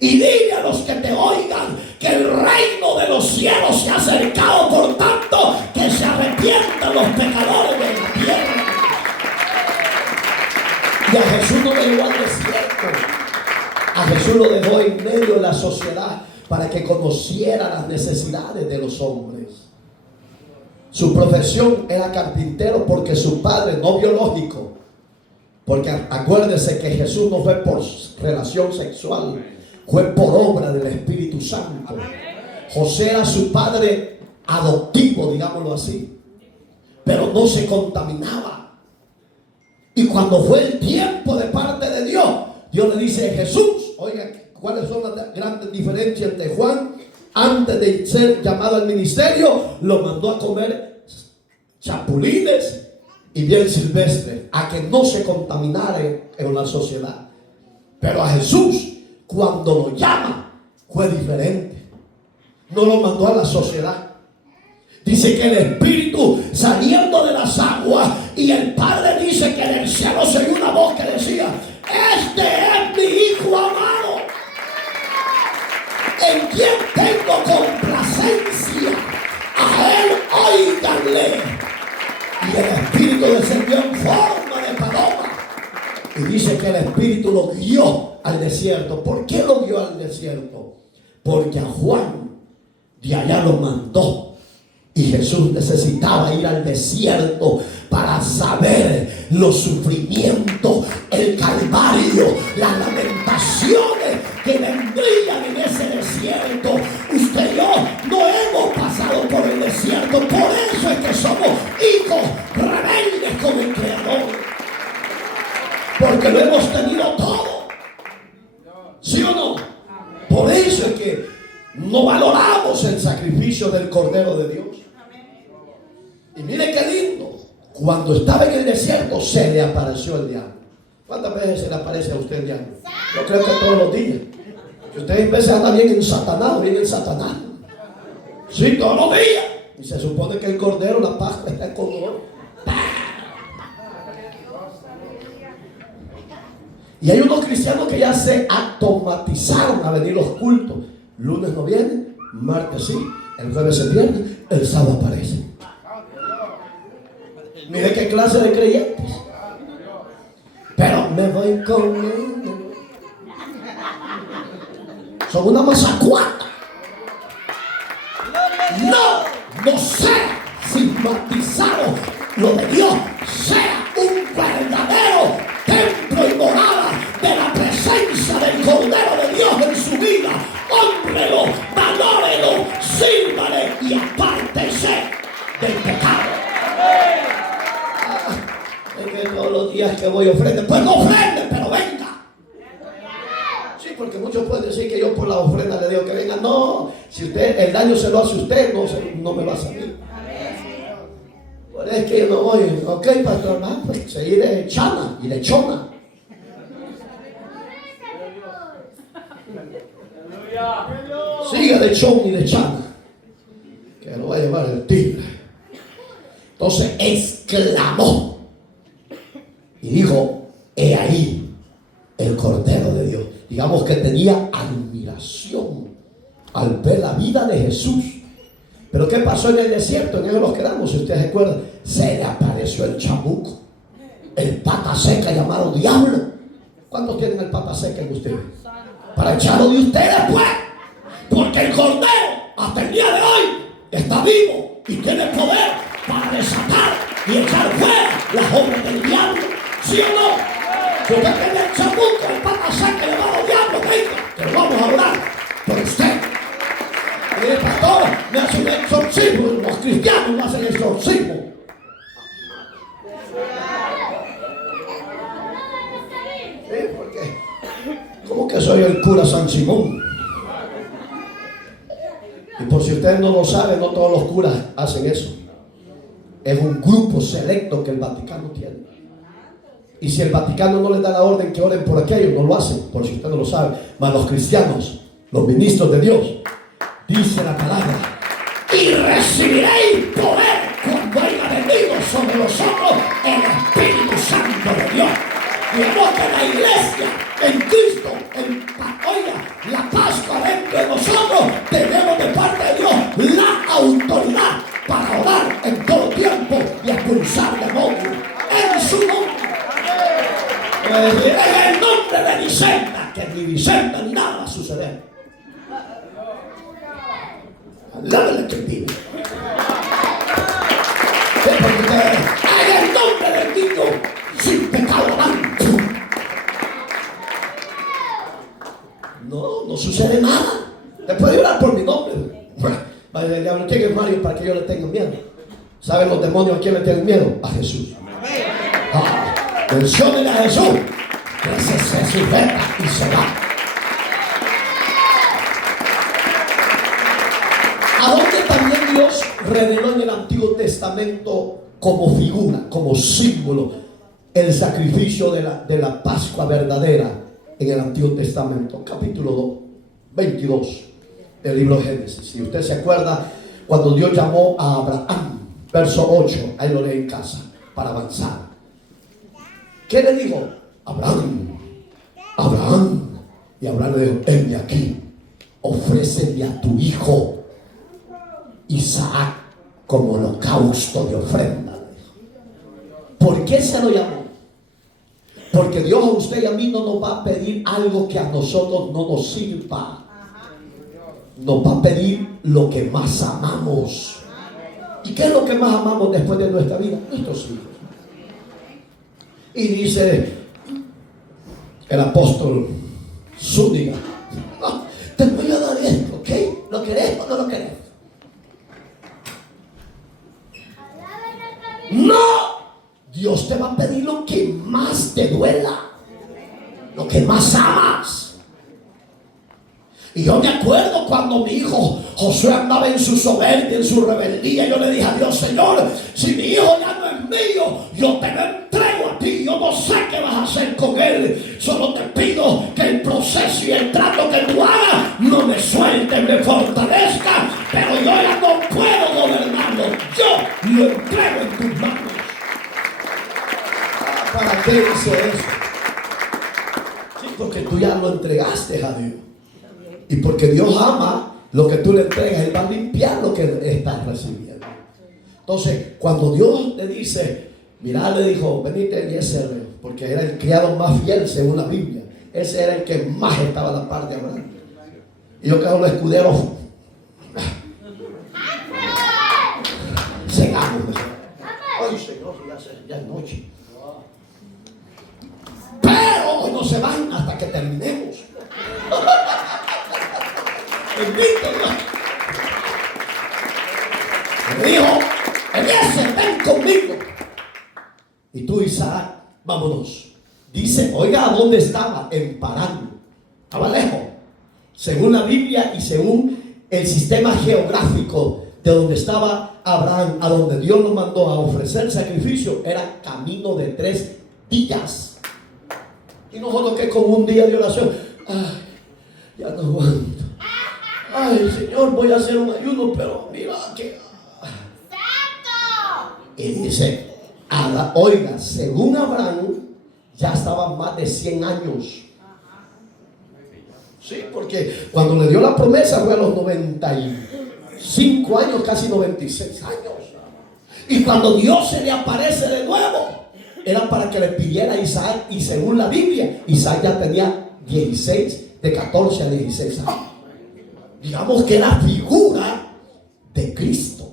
Y dile a los que te oigan que el reino de los cielos se ha acercado, por tanto que se arrepientan los pecadores de la tierra. Y a Jesús no le llevó al desierto. A Jesús lo dejó en medio de la sociedad para que conociera las necesidades de los hombres. Su profesión era carpintero porque su padre, no biológico, porque acuérdese que Jesús no fue por relación sexual, fue por obra del Espíritu Santo. José era su padre adoptivo, digámoslo así, pero no se contaminaba. Y cuando fue el tiempo de parte de Dios, Dios le dice: Jesús, oiga, ¿cuáles son las grandes diferencias entre Juan? Antes de ser llamado al ministerio, lo mandó a comer chapulines y miel silvestre, a que no se contaminara en la sociedad. Pero a Jesús, cuando lo llama, fue diferente. No lo mandó a la sociedad. Dice que el Espíritu saliendo de las aguas, y el Padre dice que en el cielo se oyó una voz que decía: este es mi Hijo amado, en quien tengo complacencia, a él óiganle. Y el Espíritu descendió en forma de paloma, y dice que el Espíritu lo guió al desierto. ¿Por qué lo guió al desierto? Porque a Juan de allá lo mandó. Y Jesús necesitaba ir al desierto para saber los sufrimientos, el calvario, las lamentaciones que vendrían en ese desierto. Usted y yo no hemos pasado por el desierto. Por eso es que somos hijos rebeldes con el Creador, porque lo hemos tenido todo. ¿Sí o no? Por eso es que no valoramos el sacrificio del Cordero de Dios. Y mire qué lindo. Cuando estaba en el desierto, se le apareció el diablo. ¿Cuántas veces se le aparece a usted el diablo? Yo creo que todos los días. Si usted a veces anda bien ensatanado, bien ensatanado. Sí, todos los días. Y se supone que el Cordero, la Pascua, está con dolor. Y hay unos cristianos que ya se automatizaron a venir los cultos. Lunes no vienen, martes sí, el jueves se pierde, el sábado aparece. Mire qué clase de creyentes. Pero me voy con él. Son una masacuata. No sea sigmatizado lo de Dios. Sea un verdadero templo y morada que todos los días que voy ofrenda. Pues no ofrende, pero venga. Sí, porque muchos pueden decir que yo por la ofrenda le digo que venga. No, si usted el daño se lo hace a usted, no me va a salir. Por eso es que yo no voy. Ok, pastor, pues seguir de chana y de chona. Siga de chon y de chana, que lo va a llevar el tigre. Entonces exclamó y dijo: he ahí el Cordero de Dios. Digamos que tenía admiración al ver la vida de Jesús. Pero ¿qué pasó en el desierto? En eso nos quedamos, si ustedes recuerdan. Se le apareció el chamuco, el pata seca llamado diablo. ¿Cuántos tienen el pata seca en ustedes? Para echarlo de ustedes, pues. Porque el Cordero hasta el día de hoy está vivo y tiene poder para desatar y echar fuera las obras del diablo. ¿Sí o no? Si usted tiene el chamuco, el pata seca llamado diablo, venga, que lo vamos a orar por usted. Y el pastor me hace un exorcismo. Los cristianos no hacen exorcismo. Sí, porque ¿cómo que soy el cura San Simón? Y por si ustedes no lo saben, no todos los curas hacen eso. Es un grupo selecto que el Vaticano tiene. Y si el Vaticano no les da la orden que oren por aquello, no lo hacen, por si usted no lo sabe. Mas los cristianos, los ministros de Dios, dice la palabra: y recibiréis poder cuando haya venido sobre vosotros el Espíritu Santo de Dios. Digamos que la iglesia en Cristo, oiga, la Pascua dentro de nosotros, tenemos de parte de Dios la autoridad para orar en todo tiempo y expulsar demonios en su nombre. En el nombre de Vicenta, que ni Vicenta ni nada va a suceder. Alábale que vive. En el nombre del niño sin pecado van. No sucede nada. Te puede orar por mi nombre. Vaya, el diablo, ¿quién es Mario para que yo le tenga miedo? ¿Saben los demonios a quién le tienen miedo? A Jesús. Menciónenle a Jesús, que se sujeta y se va. ¿A dónde también Dios reveló en el Antiguo Testamento como figura, como símbolo, el sacrificio de la Pascua verdadera en el Antiguo Testamento? Capítulo 22 del libro de Génesis. Si usted se acuerda, cuando Dios llamó a Abraham, verso 8, ahí lo lee en casa para avanzar. ¿Qué le dijo? Abraham, Abraham. Y Abraham le dijo: heme aquí, ofréceme a tu hijo Isaac como holocausto de ofrenda. ¿Por qué se lo llamó? Porque Dios a usted y a mí no nos va a pedir algo que a nosotros no nos sirva. Nos va a pedir lo que más amamos. ¿Y qué es lo que más amamos después de nuestra vida? Nuestros hijos. Y dice el apóstol Zúñiga: te voy a dar esto, ¿ok? ¿Lo querés o no lo querés? No, Dios te va a pedir lo que más te duela, lo que más amas. Y yo me acuerdo cuando mi hijo Josué andaba en su soberbia, en su rebeldía. Yo le dije a Dios: Señor, si mi hijo ya no es mío, yo te lo entrego a ti. Yo no sé qué vas a hacer con él. Solo te pido que el proceso y el trato que tú hagas no me suelte, me fortalezca. Pero yo ya no puedo gobernarlo. Yo lo entrego en tus manos. ¿Para qué dice eso? Sí, porque tú ya lo entregaste a Dios. Y porque Dios ama lo que tú le entregas, Él va a limpiar lo que estás recibiendo. Entonces, cuando Dios le dice, mira, le dijo: venite Eliezer, porque era el criado más fiel según la Biblia. Ese era el que más estaba a la par de Abraham. Y yo creo que los escuderos cegamos. Ay, Señor, ya es noche. Pero hoy no se van hasta que terminemos. Bendito Dios. Me dijo: Eliezer, ven conmigo. Y tú, Isaac, vámonos. Dice, oiga, ¿a dónde estaba? En Parán. Estaba lejos. Según la Biblia y según el sistema geográfico de donde estaba Abraham, a donde Dios lo mandó a ofrecer sacrificio, era camino de 3 días. Y nosotros que con un día de oración, ay, ya no aguanto. Ay, Señor, voy a hacer un ayuno, pero mira que... Y dice, oiga, según Abraham, ya estaban más de 100 años. Sí, porque cuando le dio la promesa fue a los 95 años, casi 96 años. Y cuando Dios se le aparece de nuevo, era para que le pidiera a Isaac. Y según la Biblia, Isaac ya tenía 16, de 14 a 16 años. Digamos que era figura de Cristo.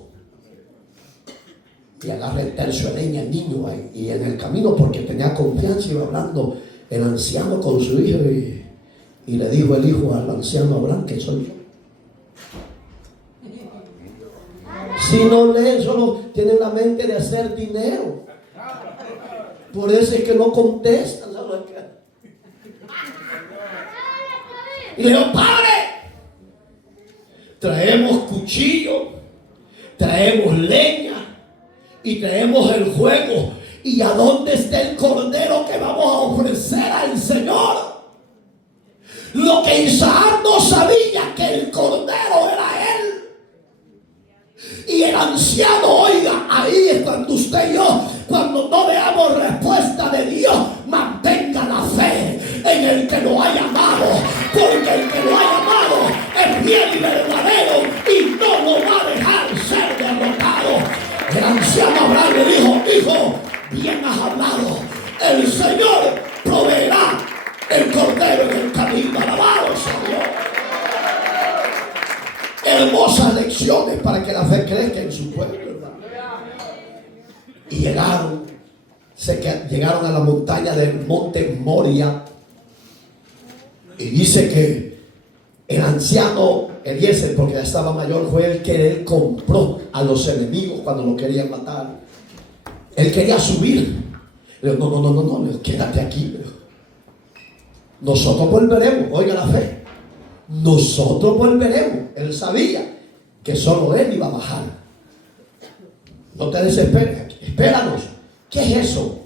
Y agarra el tercio de leña el niño ahí, y en el camino, porque tenía confianza, iba hablando el anciano con su hijo, y le dijo el hijo al anciano Abraham, que soy yo. Si no leen, solo tienen la mente de hacer dinero. Por eso es que no contestan. Y le digo, padre, traemos cuchillo, traemos leña y traemos el fuego. ¿Y a dónde está el cordero que vamos a ofrecer al Señor? Lo que Isaac no sabía, que el cordero era él. Y el anciano, oiga, ahí es cuando usted y yo, cuando no veamos respuesta de Dios, mantenga la fe en el que lo ha llamado, porque el que lo ha llamado es fiel y verdadero y no lo va a dejar ser derrotado. El anciano Abraham le dijo, hijo, bien has hablado, el Señor proveerá el cordero en el camino. Alabado sea Dios. Hermosas lecciones para que la fe crezca en su pueblo, hermano. Y llegaron a la montaña del monte Moria. Y dice que el anciano Eliezer, porque ya estaba mayor, fue el que él compró a los enemigos cuando lo querían matar. Él quería subir. Le dijo, no, quédate aquí. Nosotros volveremos. Oiga la fe. Nosotros volveremos. Él sabía que solo él iba a bajar. No te desesperes, espéranos. ¿Qué es eso?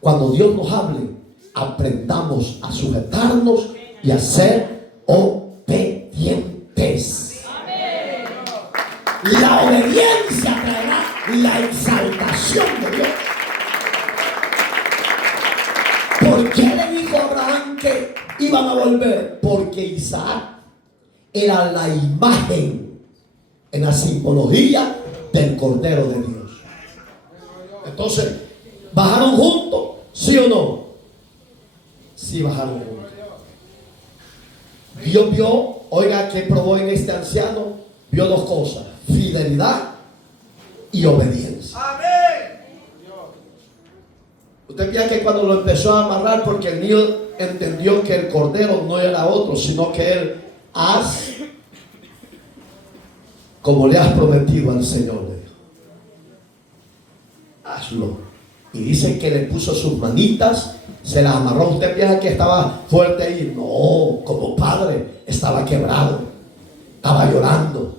Cuando Dios nos hable, aprendamos a sujetarnos y a ser obedientes. La obediencia traerá la exaltación de Dios. ¿Por qué le dijo a Abraham que iban a volver? Porque Isaac era la imagen, en la simbología del Cordero de Dios. Entonces, ¿bajaron juntos? ¿Sí o no? Sí, bajaron juntos. Dios vio, oiga, que probó en este anciano, vio 2 cosas: fidelidad y obediencia. Amén. Usted piensa que cuando lo empezó a amarrar, porque el niño entendió que el cordero no era otro, sino que él, haz como le has prometido al Señor, le dijo. Hazlo. Y dice que le puso sus manitas, se las amarró. Usted piensa que estaba fuerte ahí. No, como padre estaba quebrado, estaba llorando.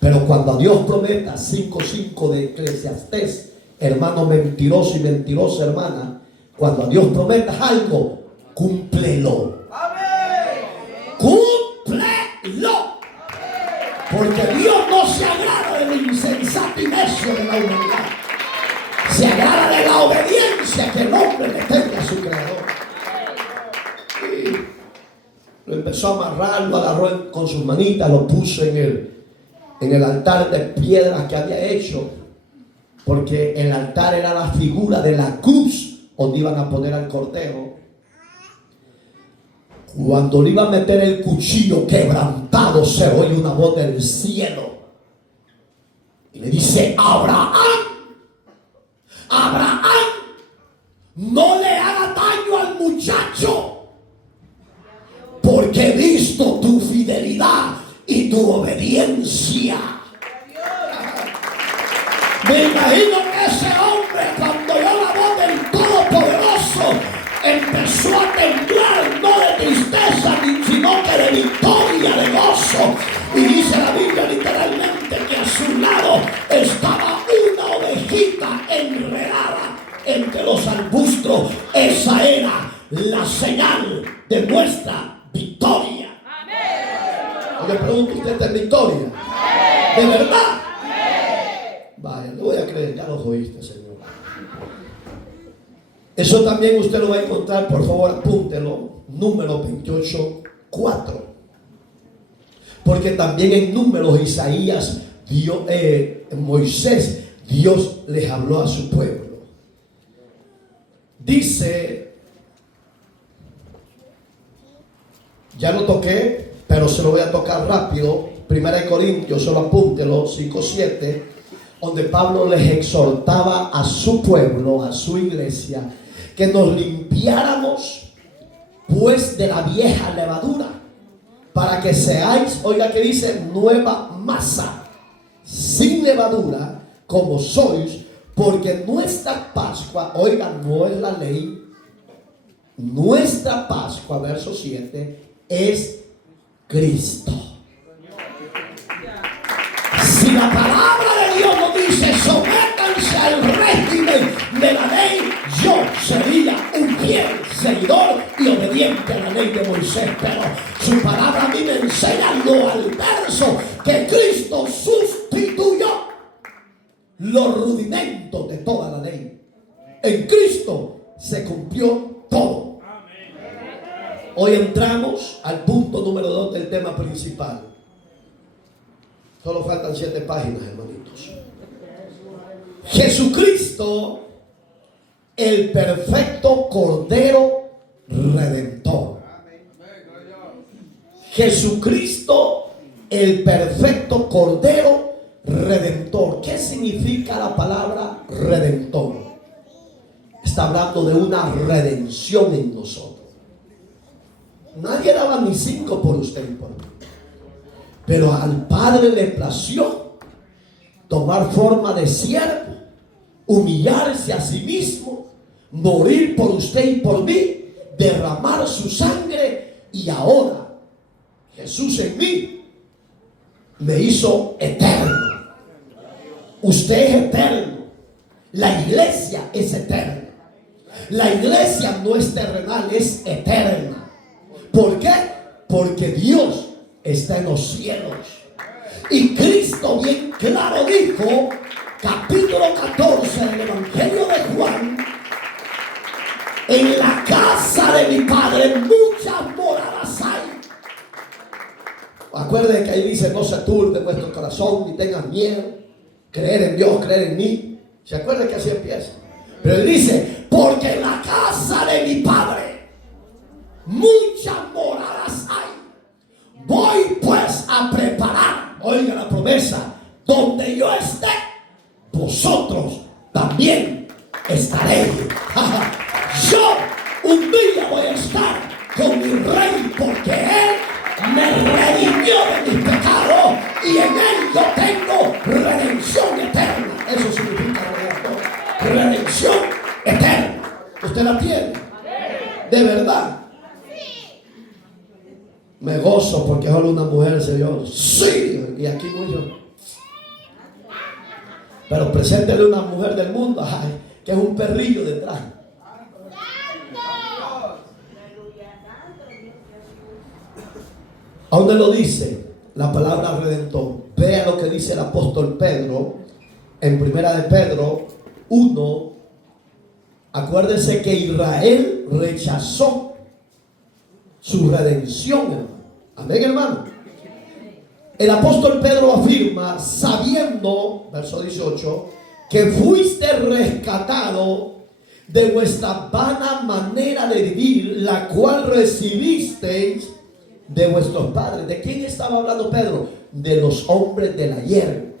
Pero cuando a Dios prometa, 5:5 de Eclesiastés, hermano mentiroso y mentirosa hermana, cuando a Dios prometa algo, cúmplelo. Cúmplelo. Porque Dios no se agrada del insensato y necio de la humanidad. Se agrada de la obediencia que el hombre le tenga a su creador. Y lo empezó a amarrar, lo agarró con sus manitas, lo puso en el altar de piedras que había hecho. Porque el altar era la figura de la cruz donde iban a poner al cordero. Cuando le iba a meter el cuchillo quebrantado, se oye una voz del cielo y le dice: Abraham, no le haga daño al muchacho, porque he visto tu fidelidad y tu obediencia. Me imagino que ese hombre, cuando oyó la voz del cielo. Esa era la señal de nuestra victoria. Yo le pregunto, ¿usted está en victoria? ¿De verdad? Vaya, no voy a creer, ya lo oíste, Señor. Eso también usted lo va a encontrar, por favor, apúntelo. Número 28, 4. Porque también en Números, Isaías, Moisés, Dios les habló a su pueblo. Dice, ya lo toqué, pero se lo voy a tocar rápido. 1 Corintios, solo apúntelo, 5:7, donde Pablo les exhortaba a su pueblo, a su iglesia, que nos limpiáramos pues de la vieja levadura, para que seáis, oiga que dice, nueva masa, sin levadura, como sois, porque nuestra Pascua, oiga, no es la ley, nuestra Pascua, verso 7, es Cristo. Si la palabra de Dios nos dice, sométanse al régimen de la ley, yo sería un fiel seguidor y obediente a la ley de Moisés, pero su palabra a mí me enseña lo adverso, que Cristo sustituyó los rudimentos de toda la ley. En Cristo se cumplió todo. Hoy entramos al punto número 2 del tema principal. Solo faltan 7 páginas, hermanitos. Jesucristo, el perfecto Cordero Redentor. Jesucristo, el perfecto Cordero Redentor. ¿Qué significa la palabra redentor? Está hablando de una redención en nosotros. Nadie daba ni 5 por usted y por mí. Pero al Padre le plació tomar forma de siervo, humillarse a sí mismo, morir por usted y por mí, derramar su sangre, y ahora Jesús en mí me hizo eterno. Usted es eterno. La iglesia es eterna. La iglesia no es terrenal, es eterna. ¿Por qué? Porque Dios está en los cielos. Y Cristo bien claro dijo, capítulo 14 del Evangelio de Juan: en la casa de mi Padre muchas moradas hay. Acuérdense que ahí dice, no se turbe vuestro corazón, ni tengan miedo, creer en Dios, creer en mí. ¿Se acuerdan que así empieza? Pero él dice, porque en la casa de mi Padre muchas moradas hay. Voy pues a preparar, oiga la promesa, donde yo esté, vosotros también estaréis. Yo un día voy a estar con mi Rey, porque Él me redimió de mis pecados y en Él yo tengo redención eterna. Eso significa redención eterna. ¿Usted la tiene? ¿De verdad? Me gozo porque solo una mujer se dio sí, y aquí voy yo. Pero preséntele una mujer del mundo, ay, que es un perrillo detrás. ¿A dónde lo dice la palabra redentor? Vea lo que dice el apóstol Pedro en primera de Pedro 1. Acuérdese que Israel rechazó su redención, hermano. Amén, hermano. El apóstol Pedro afirma, sabiendo, verso 18, que fuiste rescatado de vuestra vana manera de vivir, la cual recibisteis de vuestros padres. ¿De quién estaba hablando Pedro? De los hombres del ayer,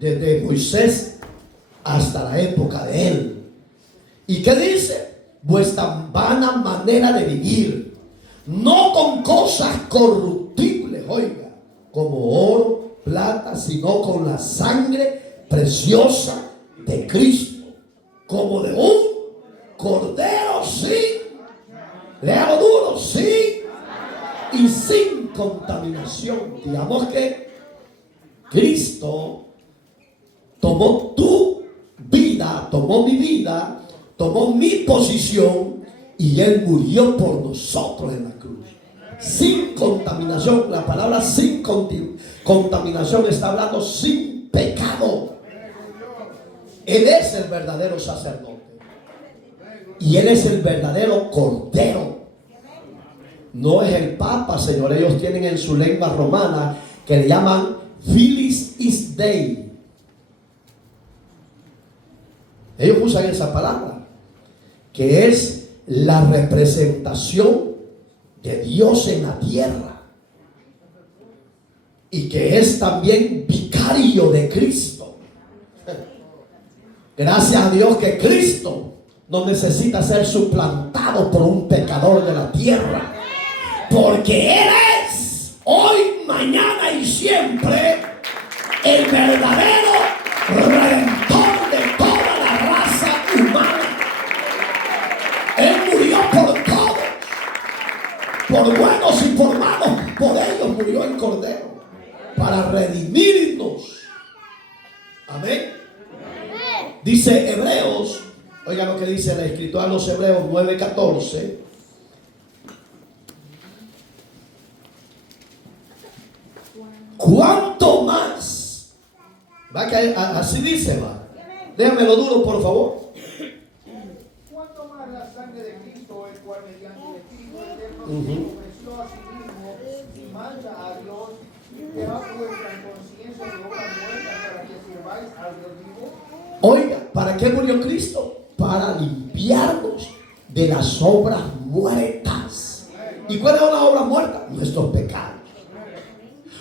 desde Moisés hasta la época de él. ¿Y qué dice? Vuestra vana manera de vivir, no con cosas corruptibles, oiga, como oro, plata, sino con la sangre preciosa de Cristo, como de un cordero sin, le hago duro, sin, y sin contaminación. Digamos que Cristo tomó tu vida, tomó mi vida, tomó mi posición y Él murió por nosotros en la cruz. Sin contaminación. La palabra sin contaminación está hablando sin pecado. Él es el verdadero sacerdote. Y Él es el verdadero cordero. No es el Papa, Señor. Ellos tienen en su lengua romana que le llaman Filis is Dei. Ellos usan esa palabra, que es la representación de Dios en la tierra, y que es también vicario de Cristo. Gracias a Dios que Cristo no necesita ser suplantado por un pecador de la tierra, porque Él es hoy, mañana y siempre el verdadero redentor de toda la raza humana. Él murió por todos, por buenos y por malos. Por ellos murió el Cordero, para redimirnos. Amén. Dice Hebreos, oiga lo que dice la escritura a los Hebreos 9:14. ¿Cuánto más? Va que así dice, va. Déjamelo duro, por favor. ¿Cuánto más la sangre de Cristo, el cual mediante el Espíritu Eterno se ofreció a sí mismo y manda a Dios, te da vuestra conciencia de obras muertas para que sirváis al Dios vivo? Oiga, ¿para qué murió Cristo? Para limpiarnos de las obras muertas. ¿Y cuál es la obra muerta? Nuestros pecados.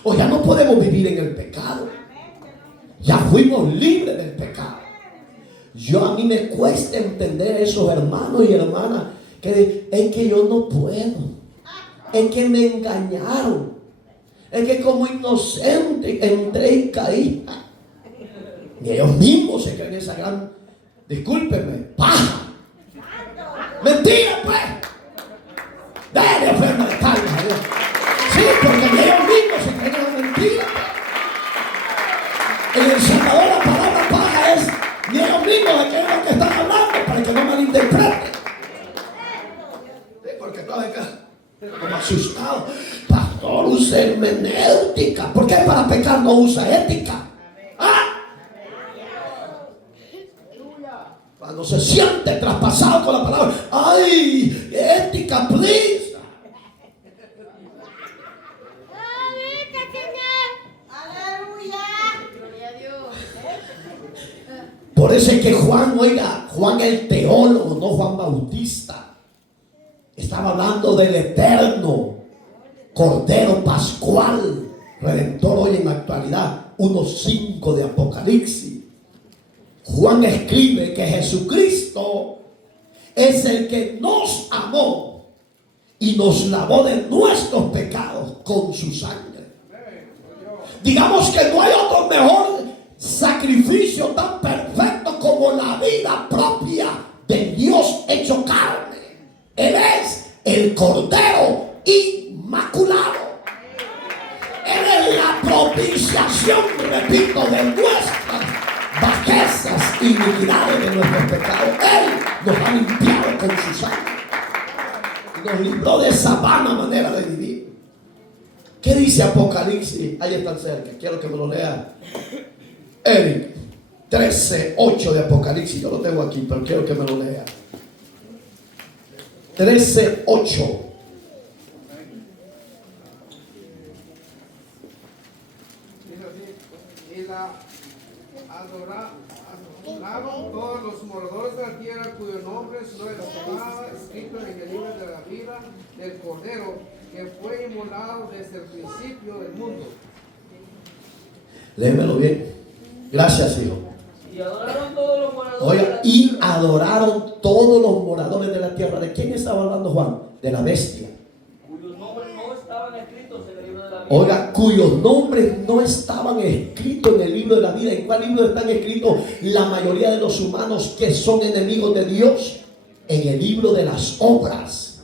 O ya no podemos vivir en el pecado. Ya fuimos libres del pecado. A mí me cuesta entender esos hermanos y hermanas que es que yo no puedo. Es que me engañaron. Es que como inocente entré y caí. Y ellos mismos se creen esa gran, discúlpenme, paja. Mentira, pues. Dale ofrenda de carne a Dios. Sí, porque ellos mismos se creen la mentira. En El Salvador la palabra paja es ni ellos mismos de qué es lo que están hablando, para que no malinterpreten. Sí, porque todos acá como asustados. Pastor, usa hermenéutica. ¿Por qué para pecar no usa ética? ¿Ah? Cuando se siente traspasado con la palabra, ¡ay! Ética, please. Por eso es que Juan, oiga, Juan el teólogo, no Juan Bautista, estaba hablando del eterno Cordero Pascual, Redentor hoy en la actualidad, 1:5 de Apocalipsis. Juan escribe que Jesucristo es el que nos amó y nos lavó de nuestros pecados con su sangre. Digamos que no hay otro mejor sacrificio tan perfecto como la vida propia de Dios hecho carne. Él es el Cordero inmaculado. Él es la propiciación, repito, de nuestras bajezas y iniquidades, de nuestros pecados. Él nos ha limpiado con su sangre y nos libró de esa vana manera de vivir. ¿Qué dice Apocalipsis? Ahí están cerca, quiero que me lo lea Eric, 13:8 de Apocalipsis. Yo lo tengo aquí, pero quiero que me lo lea. 13:8. Y la adoraron todos los moradores de la tierra cuyos nombres no estaban escritos en el libro de la vida del Cordero, que fue inmolado desde el principio del mundo. Léemelo bien. Gracias, hijo. Y adoraron todos los moradores. Oiga, y adoraron todos los moradores de la tierra. ¿De quién estaba hablando Juan? De la bestia. Cuyos nombres no estaban escritos en el libro de la vida. Oiga, cuyos nombres no estaban escritos en el libro de la vida. ¿En cuál libro están escritos la mayoría de los humanos que son enemigos de Dios? En el libro de las obras.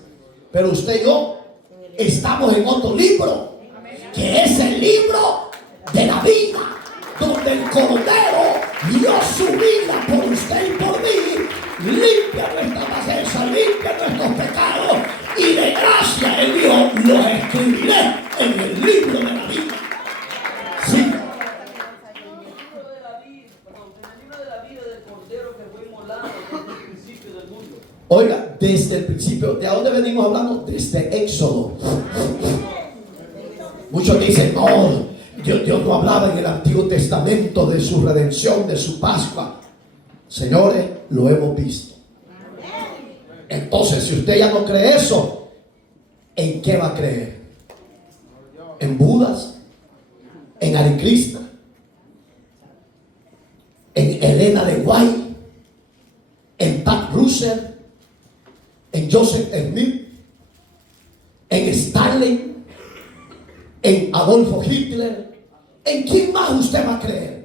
Pero usted y yo estamos en otro libro, que es el libro de la vida, donde el Cordero dio su vida por usted y por mí, limpia nuestra bajeza, limpia nuestros pecados, y de gracia Él dijo, los escribiré en el libro de la vida. Sí. En el libro de la vida del Cordero que fue inmolado desde el principio del mundo. Oiga, desde el principio, ¿de dónde venimos hablando? Desde Éxodo. Muchos dicen, no, Dios no hablaba en el Antiguo Testamento de su redención, de su Pascua. Señores, lo hemos visto. Entonces, si usted ya no cree eso, ¿en qué va a creer? ¿En Budas? ¿En Hare Krishna? ¿En Elena de White? ¿En Pat Russell? ¿En Joseph Smith? ¿En Stalin? ¿En Adolfo Hitler? ¿En quién más usted va a creer?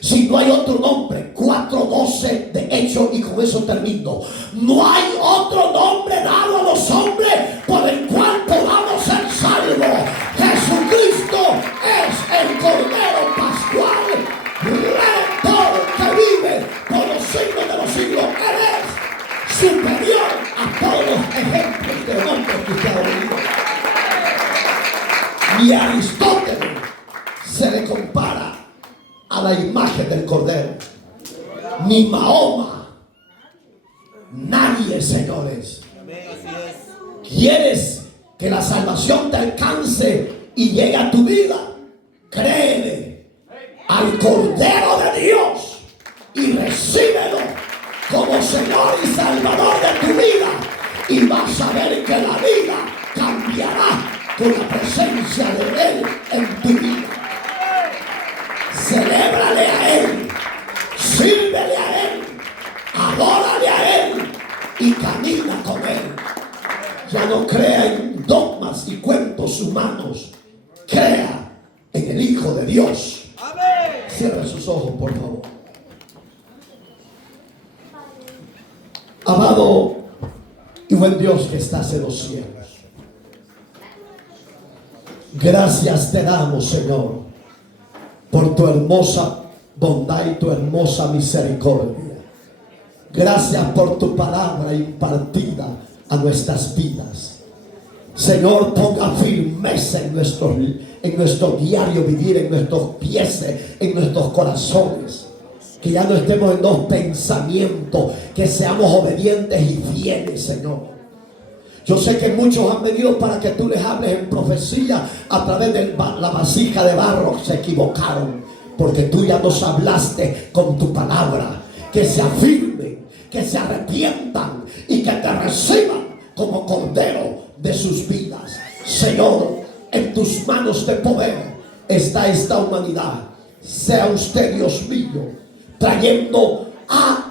Si no hay otro nombre, 4:12 de Hechos, y con eso termino. No hay otro nombre dado a los hombres por el cual podamos ser salvos. Jesucristo es el Cordero Pascual, Redentor, que vive por los siglos de los siglos. Él es superior a todos los ejemplos de nombres que usted ha oído. Y a Aristóteles se le compara a la imagen del Cordero. Ni Mahoma, nadie, señores. ¿Quieres que la salvación te alcance y llegue a tu vida? Créele al Cordero de Dios y recíbelo como Señor y Salvador de tu vida, y vas a ver que la vida cambiará con la presencia de Él en tu vida. Celébrale a Él, sírvele a Él, adórale a Él y camina con Él. Ya no crea en dogmas y cuentos humanos, crea en el Hijo de Dios. Cierra sus ojos, por favor. Amado y buen Dios que estás en los cielos, gracias te damos, Señor, por tu hermosa bondad y tu hermosa misericordia. Gracias por tu palabra impartida a nuestras vidas. Señor, ponga firmeza en nuestro diario vivir, en nuestros pies, en nuestros corazones. Que ya no estemos en dos pensamientos, que seamos obedientes y fieles, Señor. Yo sé que muchos han venido para que tú les hables en profecía a través de la vasija de barro. Se equivocaron, porque tú ya nos hablaste con tu palabra. Que se afirmen, que se arrepientan y que te reciban como Cordero de sus vidas. Señor, en tus manos de poder está esta humanidad. Sea usted, Dios mío, trayendo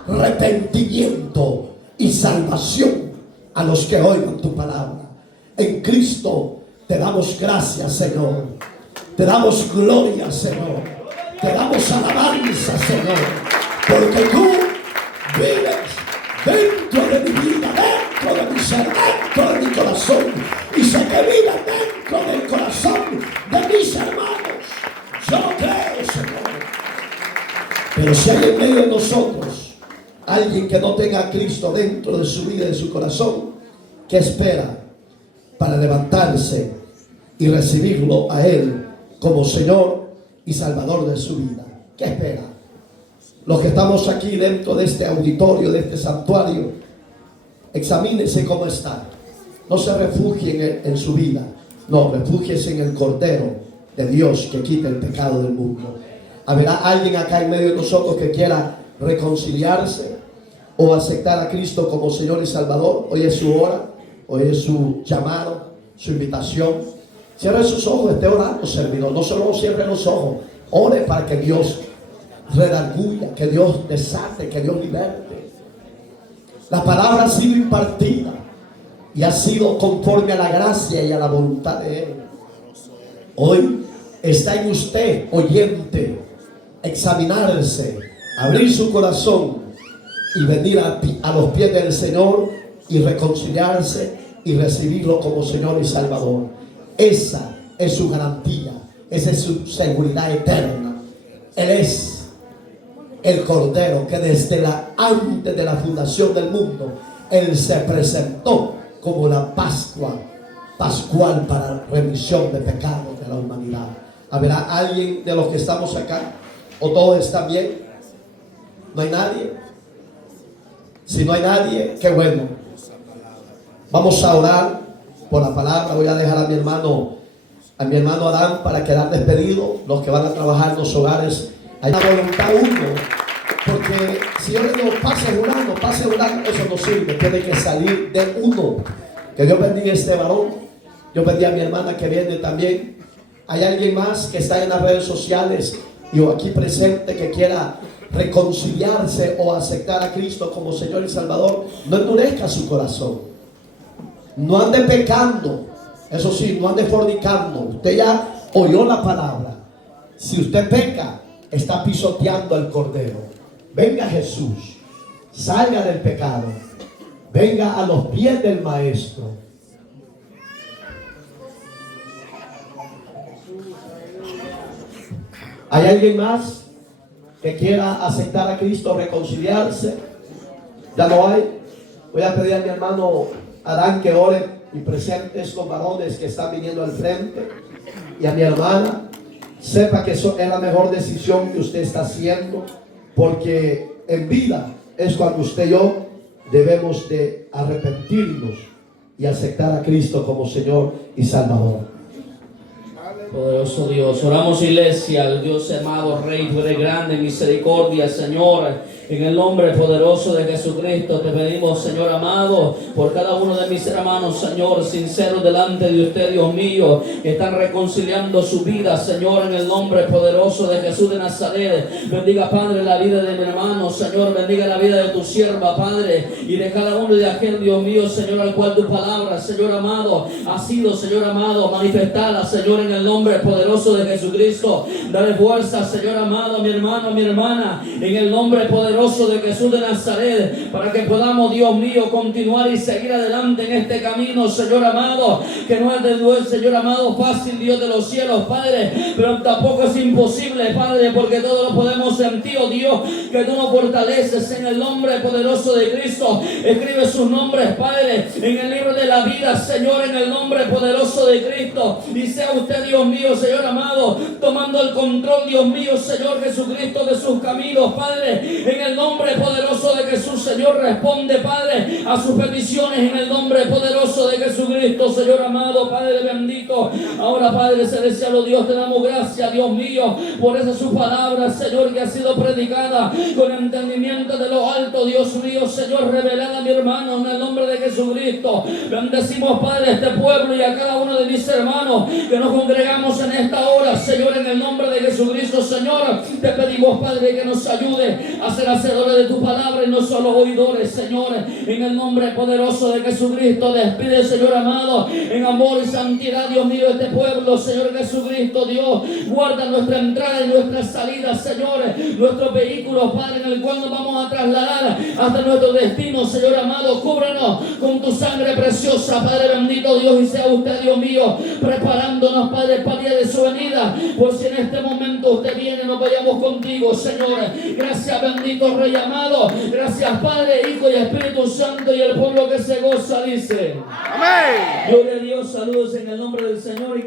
arrepentimiento y salvación a los que oigan tu palabra. En Cristo te damos gracias, Señor. Te damos gloria, Señor. Te damos alabanza, Señor. Porque tú vives dentro de mi vida, dentro de mi ser, dentro de mi corazón. Y sé que vives dentro del corazón de mis hermanos. Yo lo creo, Señor. Pero si hay en medio de nosotros alguien que no tenga a Cristo dentro de su vida y de su corazón, ¿qué espera para levantarse y recibirlo a Él como Señor y Salvador de su vida? ¿Qué espera? Los que estamos aquí dentro de este auditorio, de este santuario, examínense cómo está. No se refugien en su vida, no, refúgiense en el Cordero de Dios que quita el pecado del mundo. ¿Habrá alguien acá en medio de nosotros que quiera reconciliarse o aceptar a Cristo como Señor y Salvador? Hoy es su hora, hoy es su llamado, su invitación. Cierre sus ojos, esté orando, servidor. No solo cierre los ojos, ore para que Dios redarguya, que Dios desate, que Dios liberte. La palabra ha sido impartida y ha sido conforme a la gracia y a la voluntad de Él. Hoy está en usted, oyente, examinarse, abrir su corazón y venir a los pies del Señor y reconciliarse y recibirlo como Señor y Salvador. Esa es su garantía, esa es su seguridad eterna. Él el Cordero que desde antes de la fundación del mundo, Él se presentó como la Pascua pascual para remisión de pecados de la humanidad. ¿Habrá alguien de los que estamos acá? ¿O todos están bien? ¿No hay nadie? Si no hay nadie, qué bueno. Vamos a orar por la palabra. Voy a dejar a mi hermano Adán para quedar despedido. Los que van a trabajar en los hogares, hay una voluntad uno. Porque si yo le digo pase jurando, eso no sirve. Tiene que salir de uno. Que Dios bendiga a este varón. Yo pedí a mi hermana que viene también. ¿Hay alguien más que está en las redes sociales y o aquí presente que quiera reconciliarse o aceptar a Cristo como Señor y Salvador? No endurezca su corazón. No ande pecando. Eso sí, no ande fornicando. Usted ya oyó la palabra. Si usted peca, está pisoteando al Cordero. Venga Jesús, salga del pecado, venga a los pies del Maestro. ¿Hay alguien más que quiera aceptar a Cristo, reconciliarse? ¿Ya no hay? Voy a pedir a mi hermano Adán que ore y presente estos varones que están viniendo al frente. Y a mi hermana, sepa que eso es la mejor decisión que usted está haciendo, porque en vida es cuando usted y yo debemos de arrepentirnos y aceptar a Cristo como Señor y Salvador. Poderoso Dios, oramos iglesia, al Dios amado, Rey, tú eres grande, misericordia, Señor, en el nombre poderoso de Jesucristo te pedimos, Señor amado, por cada uno de mis hermanos, Señor, sinceros delante de usted, Dios mío, que están reconciliando su vida, Señor, en el nombre poderoso de Jesús de Nazaret. Bendiga, Padre, la vida de mi hermano, Señor, bendiga la vida de tu sierva, Padre, y de cada uno de aquel, Dios mío, Señor, al cual tu palabra, Señor amado, ha sido, Señor amado, manifestada, Señor, en el nombre poderoso de Jesucristo. Dale fuerza, Señor amado, a mi hermano, a mi hermana, en el nombre poderoso de Jesús de Nazaret, para que podamos, Dios mío, continuar y seguir adelante en este camino, Señor amado, que no es de Dios, Señor amado, fácil, Dios de los cielos, Padre, pero tampoco es imposible, Padre, porque todo lo podemos en ti, oh Dios, que tú nos fortaleces en el nombre poderoso de Cristo. Escribe sus nombres, Padre, en el libro de la vida, Señor, en el nombre poderoso de Cristo, y sea usted, Dios mío, Señor amado, tomando el control, Dios mío, Señor Jesucristo, de sus caminos, Padre, en el nombre poderoso de Jesús, Señor, responde, Padre, a sus peticiones, en el nombre poderoso de Jesucristo, Señor amado, Padre bendito. Ahora, Padre celestial, oh Dios, te damos gracias, Dios mío, por esa su palabra, Señor, que ha sido predicada con entendimiento de lo alto, Dios mío, Señor, revelada a mi hermano, en el nombre de Jesucristo. Bendecimos, Padre, a este pueblo y a cada uno de mis hermanos que nos congregamos en esta hora, Señor, en el nombre de Jesucristo, Señor. Te pedimos, Padre, que nos ayude a ser hacedores de tu palabra y no solo oidores, Señor, en el nombre poderoso de Jesucristo. Despide, Señor amado, en amor y santidad, Dios mío, este pueblo, Señor Jesucristo, Dios, guarda nuestra entrada y nuestra salida, Señor, nuestros vehículos, Padre, en el cual nos vamos a trasladar hasta nuestro destino, Señor amado. Cúbrenos con tu sangre preciosa, Padre bendito, Dios, y sea usted, Dios mío, preparándonos, Padre, para el día de su venida, por si en este momento usted viene, nos vayamos contigo, Señor. Gracias, bendito Rey amado. Gracias, Padre, Hijo y Espíritu Santo, y el pueblo que se goza dice amén. Gloria a Dios, saludos en el nombre del Señor. Y que